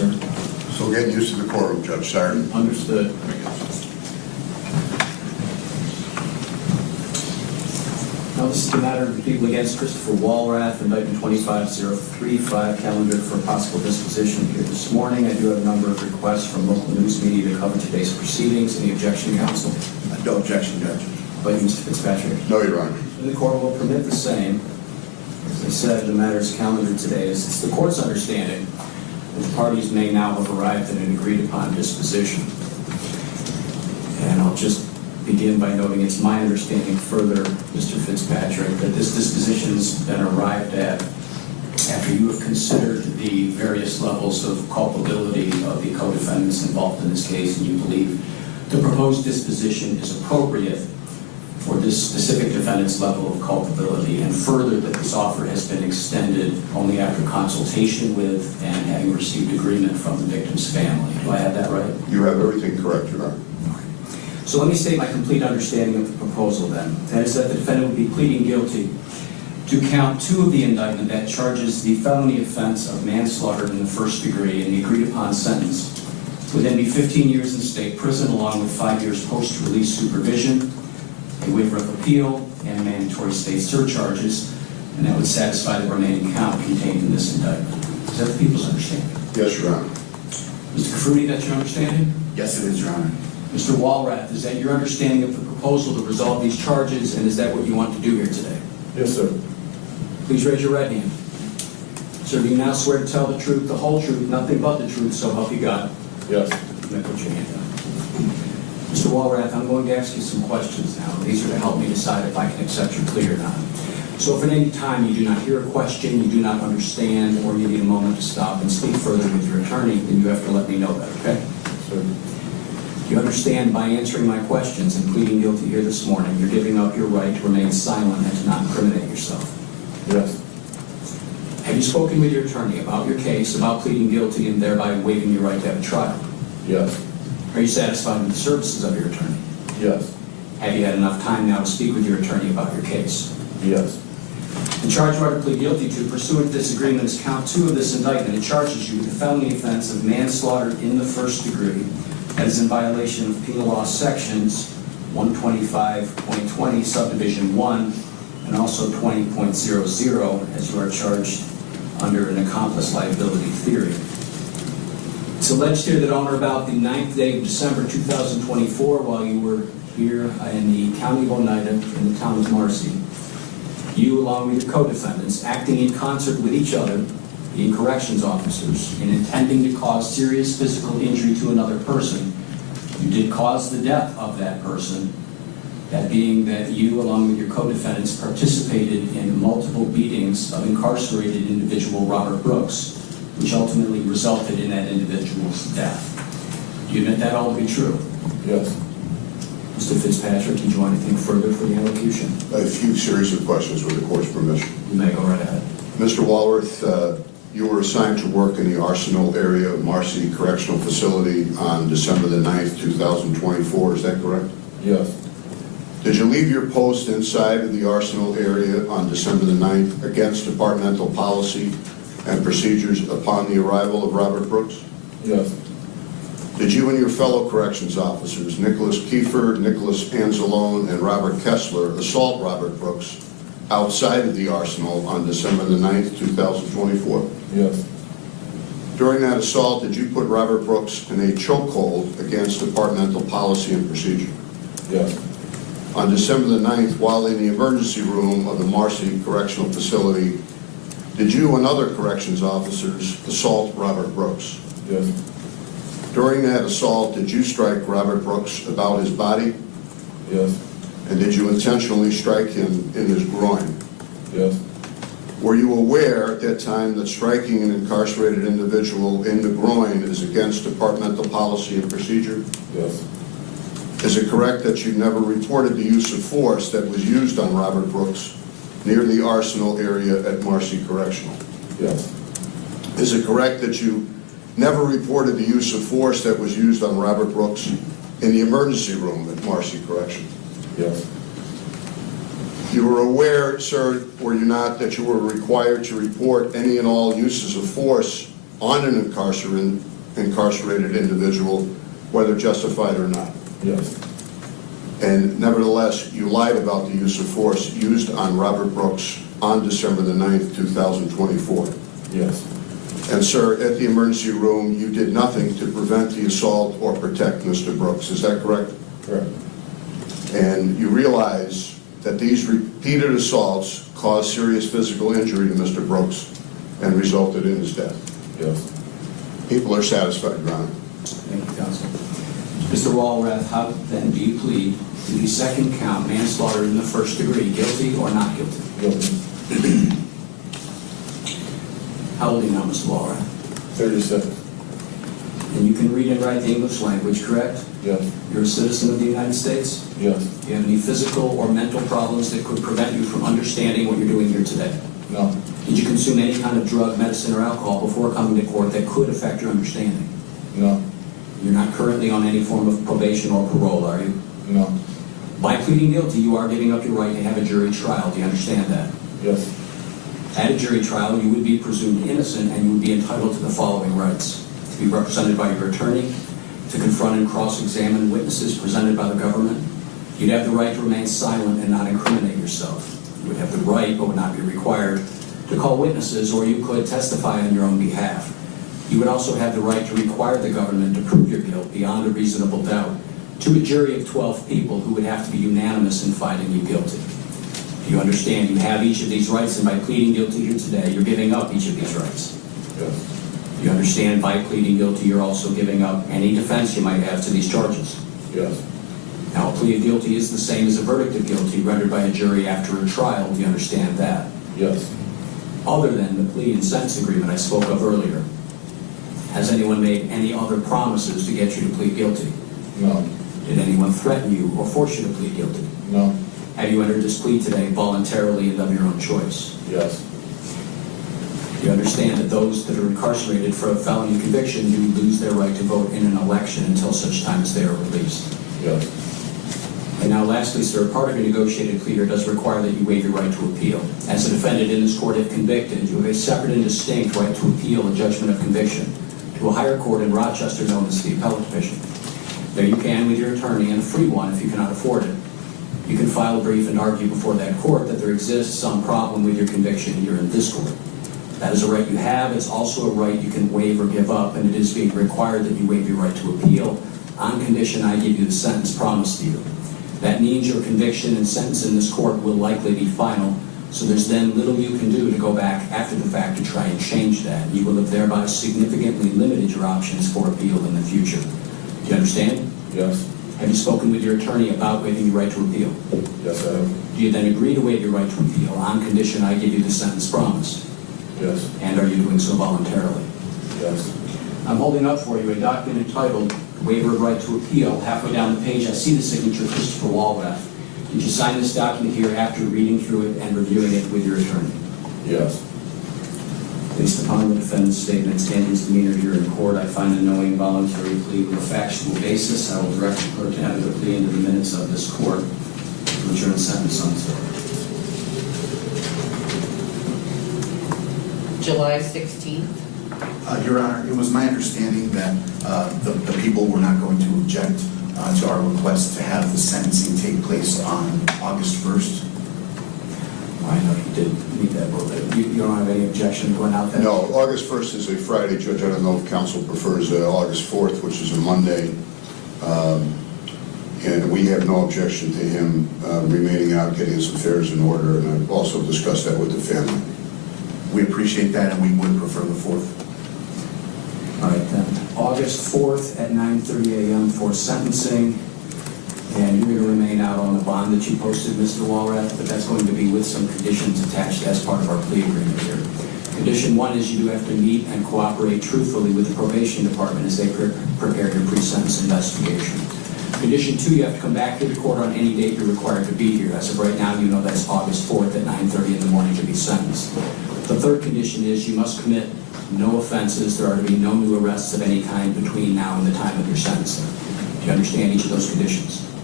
sir. So get used to the courtroom, Judge. Sorry. Understood. Now, this is the matter of the people against Christopher Walrath, indictment 25035, calendar for possible disposition here this morning. I do have a number of requests from local news media to cover today's proceedings. Any objection, counsel? No objection, Judge. But Mr. Fitzpatrick? No, Your Honor. And the court will permit the same. As I said, the matter's calendar today is it's the court's understanding that the parties may now have arrived at an agreed-upon disposition. And I'll just begin by noting it's my understanding further, Mr. Fitzpatrick, that this disposition has been arrived at after you have considered the various levels of culpability of the co-defendants involved in this case, and you believe the proposed disposition is appropriate for this specific defendant's level of culpability, and further that this offer has been extended only after consultation with and having received agreement from the victim's family. Do I have that right? You have everything correct, Your Honor. So let me state my complete understanding of the proposal then. That is that the defendant would be pleading guilty to count 2 of the indictment that charges the felony offense of manslaughter in the 1st degree, and the agreed upon sentence would then be 15 years in state prison along with 5 years post-release supervision, a waiver of appeal, and mandatory state surcharges, and that would satisfy the remaining count contained in this indictment. Is that the people's understanding? Yes, Your Honor. Mr. Kafruti, that's your understanding? Yes, it is, Your Honor. Mr. Walrath, is that your understanding of the proposal to resolve these charges, and is that what you want to do here today? Yes, sir. Please raise your right hand. Sir, do you now swear to tell the truth, the whole truth, nothing but the truth, so help you God? Yes. You may put your hand down. Mr. Walrath, I'm going to ask you some questions now. These are to help me decide if I can accept your plea or not. So if at any time you do not hear a question, you do not understand, or you need a moment to stop and speak further with your attorney, then you have to let me know that, okay? Sir. You understand by answering my questions and pleading guilty here this morning, you're giving up your right to remain silent and to not incriminate yourself. Yes. Have you spoken with your attorney about your case, about pleading guilty, and thereby waiving your right to have a trial? Yes. Are you satisfied with the services of your attorney? Yes. Have you had enough time now to speak with your attorney about your case? Yes. The charge you are to plead guilty to pursuant to this agreement is count 2 of this indictment. It charges you with the felony offense of manslaughter in the 1st degree. That is in violation of penal law sections 125.20, subdivision 1, and also 20.00, as you are charged under an accomplice liability theory. It's alleged here that on or about the 9th day of December 2024, while you were here in the county of Oneida, in the town of Marcy, you, along with your co-defendants, acting in concert with each other, being corrections officers, and intending to cause serious physical injury to another person, you did cause the death of that person, that being that you, along with your co-defendants, participated in multiple beatings of incarcerated individual Robert Brooks, which ultimately resulted in that individual's death. Do you admit that all to be true? Yes. Mr. Fitzpatrick, did you want anything further for the elocution? A few series of questions with the court's permission. You may go right ahead. Mr. Walrath, you were assigned to work in the Arsenal area of Marcy Correctional Facility on December the 9th, 2024. Is that correct? Yes. Did you leave your post inside of the Arsenal area on December the 9th against departmental policy and procedures upon the arrival of Robert Brooks? Yes. Did you and your fellow corrections officers, Nicholas Kiefer, Nicholas Anzalone, and Robert Kessler, assault Robert Brooks outside of the Arsenal on December the 9th, 2024? Yes. During that assault, did you put Robert Brooks in a chokehold against departmental policy and procedure? Yes. On December the 9th, while in the emergency room of the Marcy Correctional Facility, did you and other corrections officers assault Robert Brooks? Yes. During that assault, did you strike Robert Brooks about his body? Yes. And did you intentionally strike him in his groin? Yes. Were you aware at that time that striking an incarcerated individual in the groin is against departmental policy and procedure? Yes. Is it correct that you never reported the use of force that was used on Robert Brooks near the Arsenal area at Marcy Correctional? Yes. Is it correct that you never reported the use of force that was used on Robert Brooks in the emergency room at Marcy Correctional? Yes. You were aware, sir, were you not, that you were required to report any and all uses of force on an incarcerated individual, whether justified or not. Yes. And nevertheless, you lied about the use of force used on Robert Brooks on December the 9th, 2024. Yes. And sir, at the emergency room, you did nothing to prevent the assault or protect Mr. Brooks. Is that correct? Correct. And you realize that these repeated assaults caused serious physical injury to Mr. Brooks and resulted in his death. Yes. People are satisfied, Your Honor. Thank you, counsel. Mr. Walrath, how then do you plead to the second count, manslaughter in the first degree, guilty or not guilty? Guilty. How old are you now, Mr. Walrath? 37. And you can read and write the English language, correct? Yes. You're a citizen of the United States? Yes. Do you have any physical or mental problems that could prevent you from understanding what you're doing here today? No. Did you consume any kind of drug, medicine, or alcohol before coming to court that could affect your understanding? No. You're not currently on any form of probation or parole, are you? No. By pleading guilty, you are giving up your right to have a jury trial. Do you understand that? Yes. At a jury trial, you would be presumed innocent and you would be entitled to the following rights: to be represented by your attorney, to confront and cross-examine witnesses presented by the government. You'd have the right to remain silent and not incriminate yourself. You would have the right, but would not be required, to call witnesses, or you could testify on your own behalf. You would also have the right to require the government to prove your guilt beyond a reasonable doubt to a jury of 12 people who would have to be unanimous in finding you guilty. You understand you have each of these rights, and by pleading guilty here today, you're giving up each of these rights. Yes. You understand by pleading guilty, you're also giving up any defense you might have to these charges. Yes. Now, a plea of guilty is the same as a verdict of guilty rendered by a jury after a trial. Do you understand that? Yes. Other than the plea and sentence agreement I spoke of earlier, has anyone made any other promises to get you to plead guilty? No. Did anyone threaten you or force you to plead guilty? No. Have you entered this plea today voluntarily and of your own choice? Yes. You understand that those that are incarcerated for a felony conviction do lose their right to vote in an election until such time as they are released. Yes. And now lastly, sir, part of your negotiated plea here does require that you waive your right to appeal. As a defendant in this court, if convicted, you have a separate and distinct right to appeal a judgment of conviction to a higher court in Rochester known as the Appellate Division. There you can, with your attorney, and a free one if you cannot afford it. You can file a brief and argue before that court that there exists some problem with your conviction here in this court. That is a right you have. It's also a right you can waive or give up, and it is being required that you waive your right to appeal on condition I give you the sentence promised to you. That means your conviction and sentence in this court will likely be final, so there's then little you can do to go back after the fact to try and change that. You will have thereby significantly limited your options for appeal in the future. Do you understand? Yes. Have you spoken with your attorney about waiving your right to appeal? Yes, I have. Do you then agree to waive your right to appeal on condition I give you the sentence promised? Yes. And are you doing so voluntarily? Yes. I'm holding up for you a document entitled Waiver of Right to Appeal. Halfway down the page, I see the signature Christopher Walrath. Did you sign this document here after reading through it and reviewing it with your attorney? Yes. Based upon the defendant's statement, standings, demeanor here in court, I find a knowing voluntary plea with a factual basis. I will direct the clerk to enter the plea into the minutes of this court. Return sentence on sir. July 16th. Your Honor, it was my understanding that the people were not going to object to our request to have the sentencing take place on August 1st. I know you did meet that rule. You don't have any objection to going out there? No, August 1st is a Friday, Judge. I don't know if counsel prefers August 4th, which is a Monday. And we have no objection to him remaining out, getting his affairs in order, and I've also discussed that with the family. We appreciate that, and we would prefer the 4th. All right, then. August 4th at 9:30 a.m. for sentencing. And you're going to remain out on the bond that you posted, Mr. Walrath, but that's going to be with some conditions attached as part of our plea agreement here. Condition 1 is you do have to meet and cooperate truthfully with the probation department as they prepare your pre-sentence investigation. Condition 2, you have to come back to the court on any date you're required to be here. As of right now, you know that's August 4th at 9:30 in the morning to be sentenced. The third condition is you must commit no offenses. There are to be no new arrests of any kind between now and the time of your sentencing. Do you understand each of those conditions?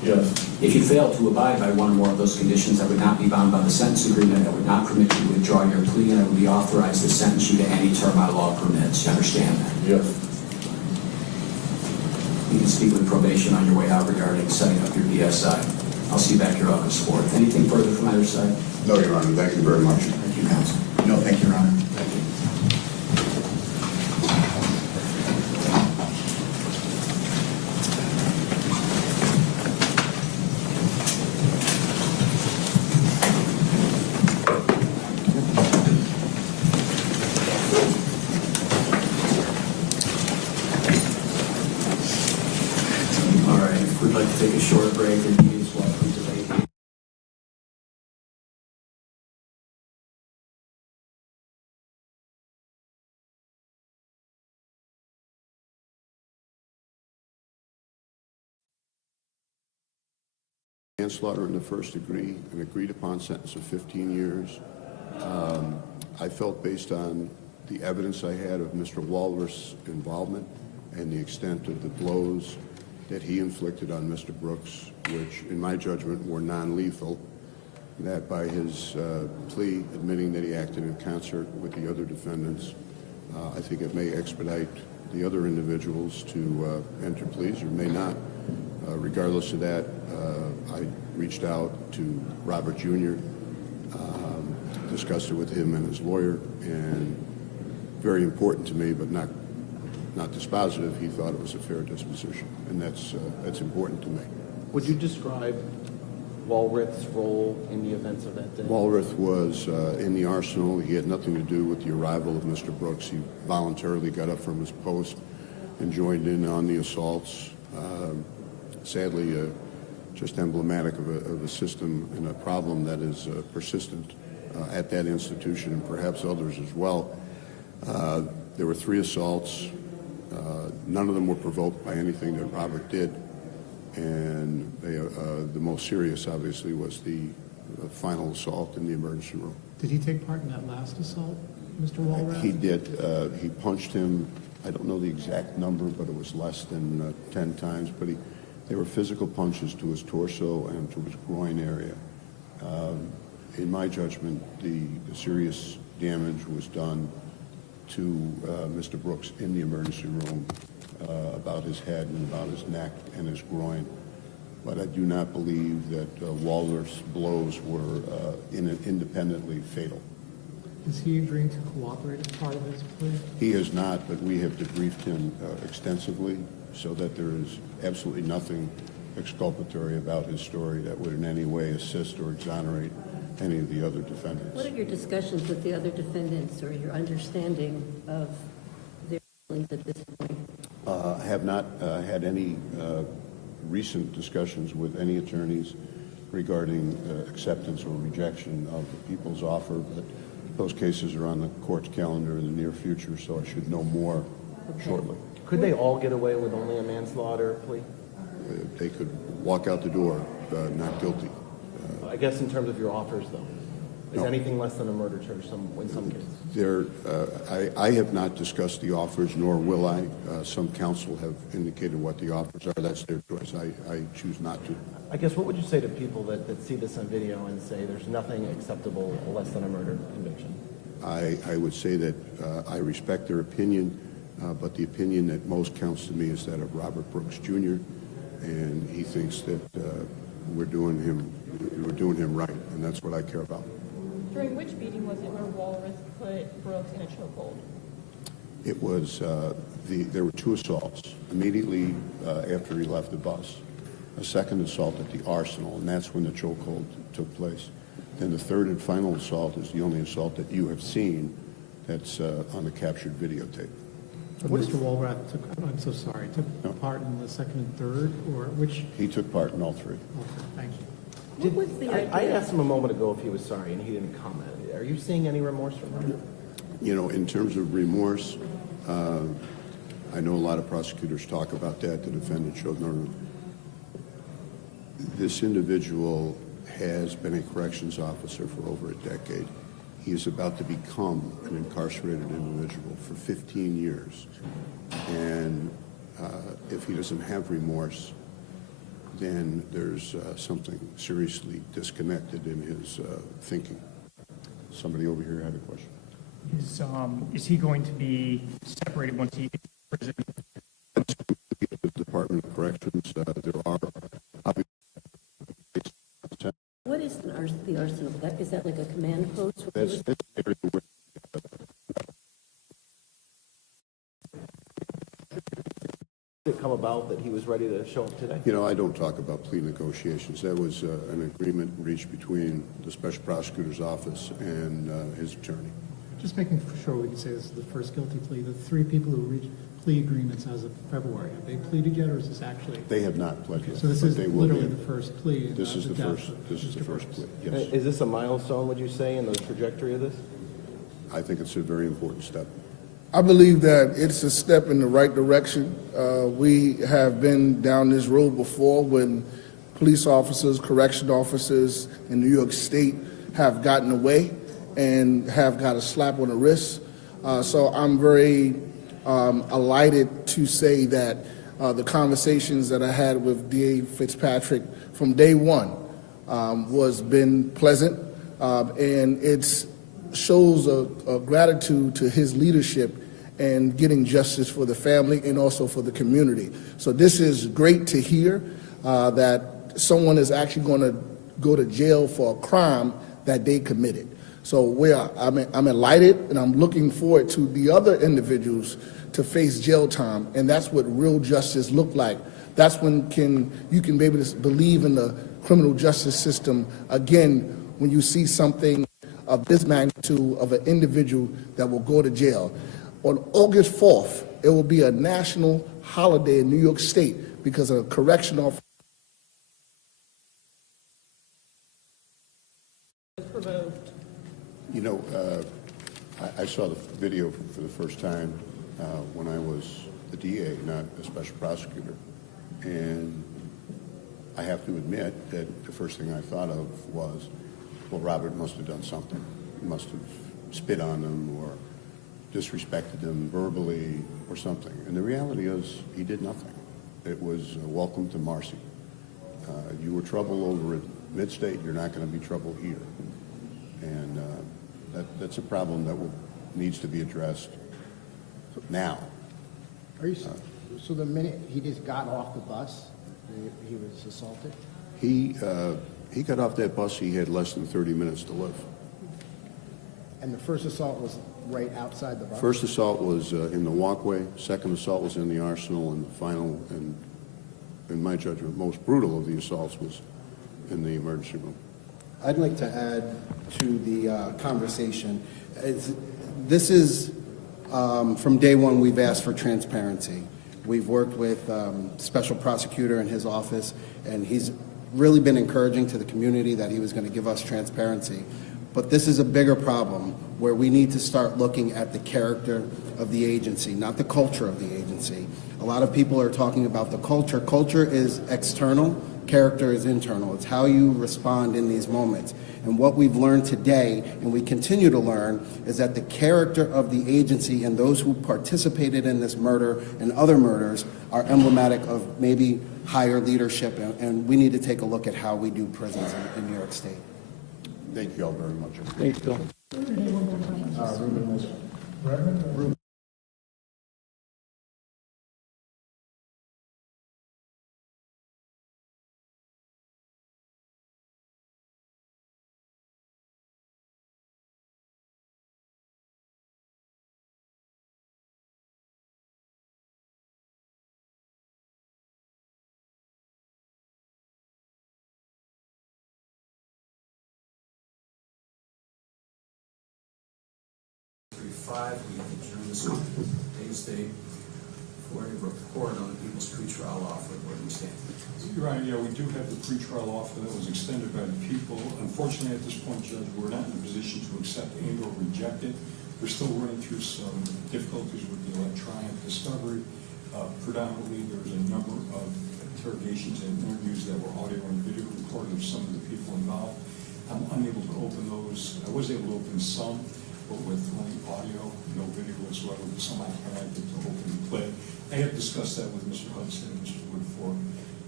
Yes. If you fail to abide by one or more of those conditions, I would not be bound by the sentence agreement. I would not permit you to withdraw your plea, and I would be authorized to sentence you to any term my law permits. You understand that? Yes. You can speak with probation on your way out regarding setting up your PSI. I'll see you back here August 4th. Anything further from either side? No, Your Honor. Thank you very much. Thank you, counsel. No, thank you, Your Honor. Thank you. All right, if we'd like to take a short break, and he is welcome to vacate. Manslaughter in the first degree, an agreed upon sentence of 15 years. I felt based on the evidence I had of Mr. Walworth's involvement and the extent of the blows that he inflicted on Mr. Brooks, which in my judgment were non-lethal, that by his plea admitting that he acted in concert with the other defendants, I think it may expedite the other individuals to enter pleas or may not. Regardless of that, I reached out to Robert Jr., discussed it with him and his lawyer, and very important to me, but not dispositive, he thought it was a fair disposition, and that's important to me. Would you describe Walworth's role in the events of that day? Walworth was in the arsenal. He had nothing to do with the arrival of Mr. Brooks. He voluntarily got up from his post and joined in on the assaults. Sadly, just emblematic of a system and a problem that is persistent at that institution and perhaps others as well. There were 3 assaults. None of them were provoked by anything that Robert did, and the most serious, obviously, was the final assault in the emergency room. Did he take part in that last assault, Mr. Walrath? He did. He punched him, I don't know the exact number, but it was less than 10 times, but they were physical punches to his torso and to his groin area. In my judgment, the serious damage was done to Mr. Brooks in the emergency room, about his head and about his neck and his groin. But I do not believe that Walworth's blows were independently fatal. Is he agreeing to cooperate as part of his plea? He has not, but we have debriefed him extensively so that there is absolutely nothing exculpatory about his story that would in any way assist or exonerate any of the other defendants. What are your discussions with the other defendants or your understanding of their feelings at this point? I have not had any recent discussions with any attorneys regarding acceptance or rejection of the people's offer, but those cases are on the court's calendar in the near future, so I should know more shortly. Could they all get away with only a manslaughter plea? They could walk out the door not guilty. I guess in terms of your offers, though, is No. anything less than a murder charge in some cases? I have not discussed the offers, nor will I. Some counsel have indicated what the offers are. That's their choice. I choose not to. I guess what would you say to people that see this on video and say there's nothing acceptable less than a murder conviction? I would say that I respect their opinion, but the opinion that most counts to me is that of Robert Brooks Jr., and he thinks that we're doing him right, and that's what I care about. During which beating was it where Walworth put Brooks in a chokehold? It was there were 2 assaults immediately after he left the bus. A second assault at the Arsenal, and that's when the chokehold took place. Then the third and final assault is the only assault that you have seen that's on the captured videotape. But Mr. Walrath took part in the second and third, or which? He took part in all 3. Okay, thank you. What was the idea? I asked him a moment ago if he was sorry, and he didn't comment. Are you seeing any remorse from him? You know, in terms of remorse, I know a lot of prosecutors talk about that. The defendant showed no remorse. This individual has been a corrections officer for over a decade. He is about to become an incarcerated individual for 15 years. And if he doesn't have remorse, then there's something seriously disconnected in his thinking. Somebody over here had a question. Is he going to be separated once he is in prison? The Department of Corrections, there are obviously. What is the arsenal? Is that like a command post? That's the area where Did it come about that he was ready to show up today? You know, I don't talk about plea negotiations. That was an agreement reached between the Special Prosecutor's Office and his attorney. Just making sure we can say this is the first guilty plea. The three people who reached plea agreements as of February, have they pleaded yet, or is this actually? They have not pled yet. So this but is they will literally be. the first plea. This is the first. This is the first plea. Yes. Is this a milestone, would you say, in the trajectory of this? I think it's a very important step. I believe that it's a step in the right direction. We have been down this road before when police officers, correction officers in New York State have gotten away and have got a slap on the wrist. So I'm very elated to say that the conversations that I had with DA Fitzpatrick from day one was been pleasant, and it's shows a gratitude to his leadership and getting justice for the family and also for the community. So this is great to hear that someone is actually going to go to jail for a crime that they committed. So I'm elated, and I'm looking forward to the other individuals to face jail time, and that's what real justice look like. That's when you can be able to believe in the criminal justice system again when you see something of this magnitude of an individual that will go to jail. On August 4th, it will be a national holiday in New York State because a correction officer. You know, I saw the video for the first time when I was the DA, not a special prosecutor. And I have to admit that the first thing I thought of was, well, Robert must have done something. He must have spit on them or disrespected them verbally or something. And the reality is he did nothing. It was welcome to Marcy. You were trouble over at Mid-State, you're not going to be trouble here. And that's a problem that needs to be addressed now. Are you, so the minute he just got off the bus, he was assaulted? He got off that bus, he had less than 30 minutes to live. And the first assault was right outside the bus? First assault was in the walkway, second assault was in the arsenal, and the final, and in my judgment, most brutal of the assaults was in the emergency room. I'd like to add to the conversation. This is, from day one, we've asked for transparency. We've worked with Special Prosecutor in his office, and he's really been encouraging to the community that he was going to give us transparency. But this is a bigger problem where we need to start looking at the character of the agency, not the culture of the agency. A lot of people are talking about the culture. Culture is external. Character is internal. It's how you respond in these moments. And what we've learned today, and we continue to learn, is that the character of the agency and those who participated in this murder and other murders are emblematic of maybe higher leadership, and we need to take a look at how we do prisons in New York State. Thank you all very much. Thanks, Bill. We have adjourned this day's date for a report on the people's pretrial offer. Where do we stand? Your Honor, yeah, we do have the pretrial offer that was extended by the people. Unfortunately, at this point, Judge, we're not in a position to accept and or reject it. We're still running through some difficulties with the electronic discovery. Predominantly, there's a number of interrogations and interviews that were audio and video recorded of some of the people involved. I'm unable to open those. I was able to open some, but with only audio, no video whatsoever. Some I cannot get to open and play. I have discussed that with Mr. Hudson and Mr. Woodford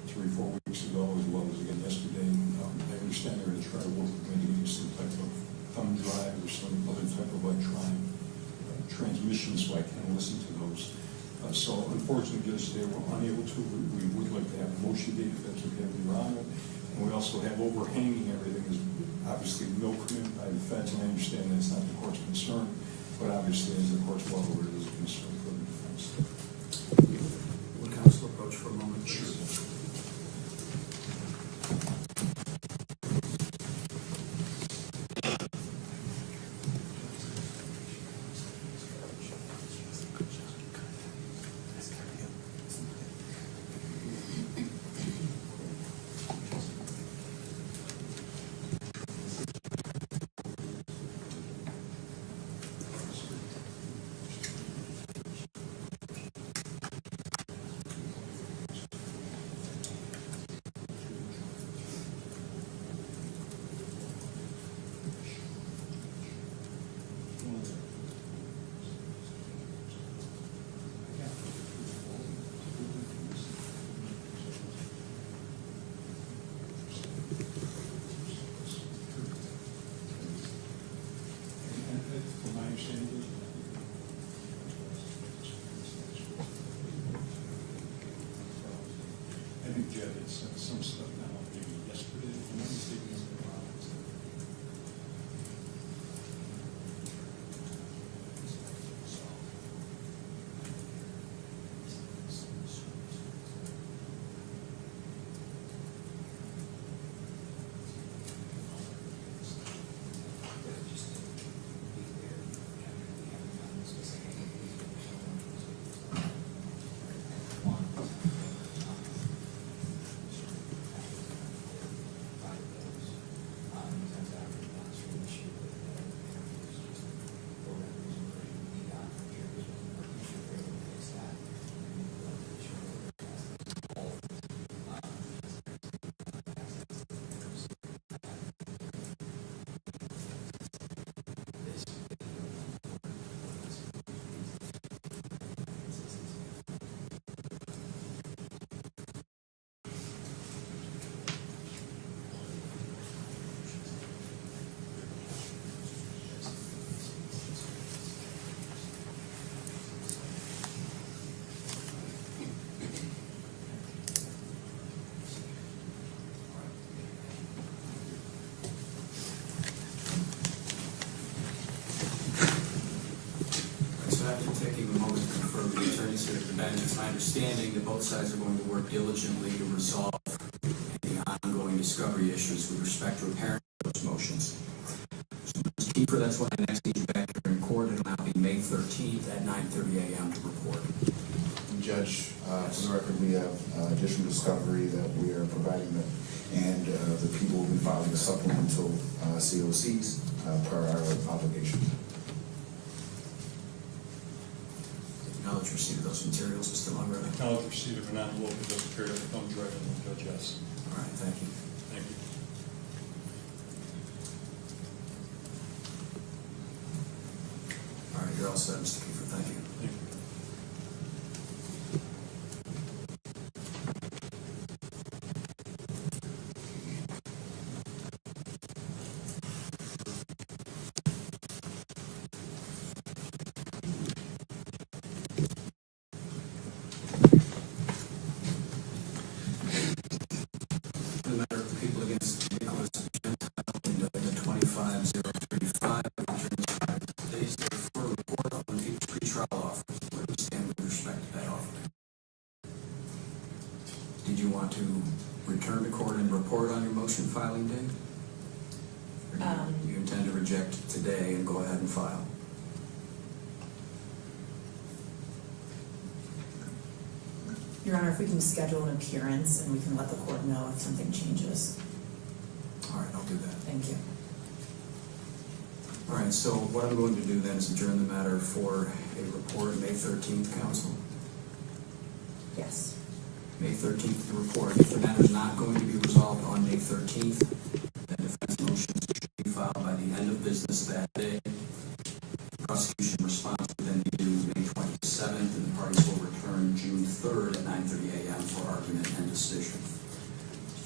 3-4 weeks ago, as well as again yesterday. I understand they're going to try to work with me to use some type of thumb drive or some other type of electronic transmission so I can listen to those. So unfortunately, Judge, they were unable to. We would like to have a motion date if that's okay with Your Honor. And we also have overhanging everything is obviously no commitment by the feds, and I understand that's not the court's concern, but obviously as the court's well aware, it is a concern for the defense. Would counsel approach for a moment? Sure. I think Jed had sent some stuff now, maybe yesterday, if I'm not mistaken. Taking a moment to confirm the attorneys here at the bench. It's my understanding that both sides are going to work diligently to resolve any ongoing discovery issues with respect to apparent those motions. So, Mr. Kiefer, that's when I next need you back here in court. It'll now be May 13th at 9:30 a.m. to report. Judge, for the record, we have additional discovery that we are providing them, and the people will be filing supplemental COCs per our obligation. Acknowledge receipt of those materials, Mr. Monroe. Acknowledge receipt of an envelope that does appear to have thumb drive in the Judge, yes. All right, thank you. Thank you. All right, you're all set, Mr. Kiefer. Thank you. Thank you. The matter of the people against Nicholas Gentile in the 25035 days for a report on the people's pretrial offer. Where do we stand with respect to that offer? Did you want to return to court and report on your motion filing date? Or do you intend to reject today and go ahead and file? Your Honor, if we can schedule an appearance and we can let the court know if something changes. All right, I'll do that. Thank you. All right, so what I'm going to do then is adjourn the matter for a report May 13th, counsel. Yes. May 13th, the report. If the matter is not going to be resolved on May 13th, then defense motions should be filed by the end of business that day. Prosecution response will then be due May 27th, and the parties will return June 3rd at 9:30 a.m. for argument and decision.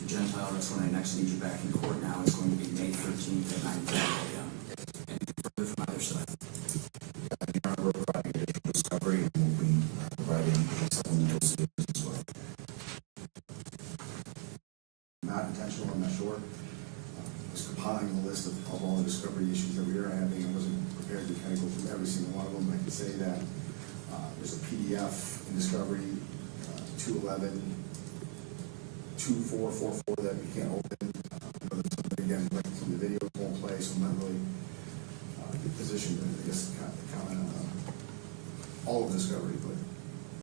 to Gentile, that's when I next need you back in court now. It's going to be May 13th at 9:30 a.m. Anything further from either side? Your Honor, we're providing additional discovery and we'll be providing supplemental statements as well. Not intentional, I'm not sure. Was compiling a list of all the discovery issues that we are having. I wasn't prepared to kind of go through every single one of them. I can say that there's a PDF in discovery 211, 2444 that we can't open. Again, like some of the videos won't play, so I'm not really in a position to, I guess, comment on all of the discovery, but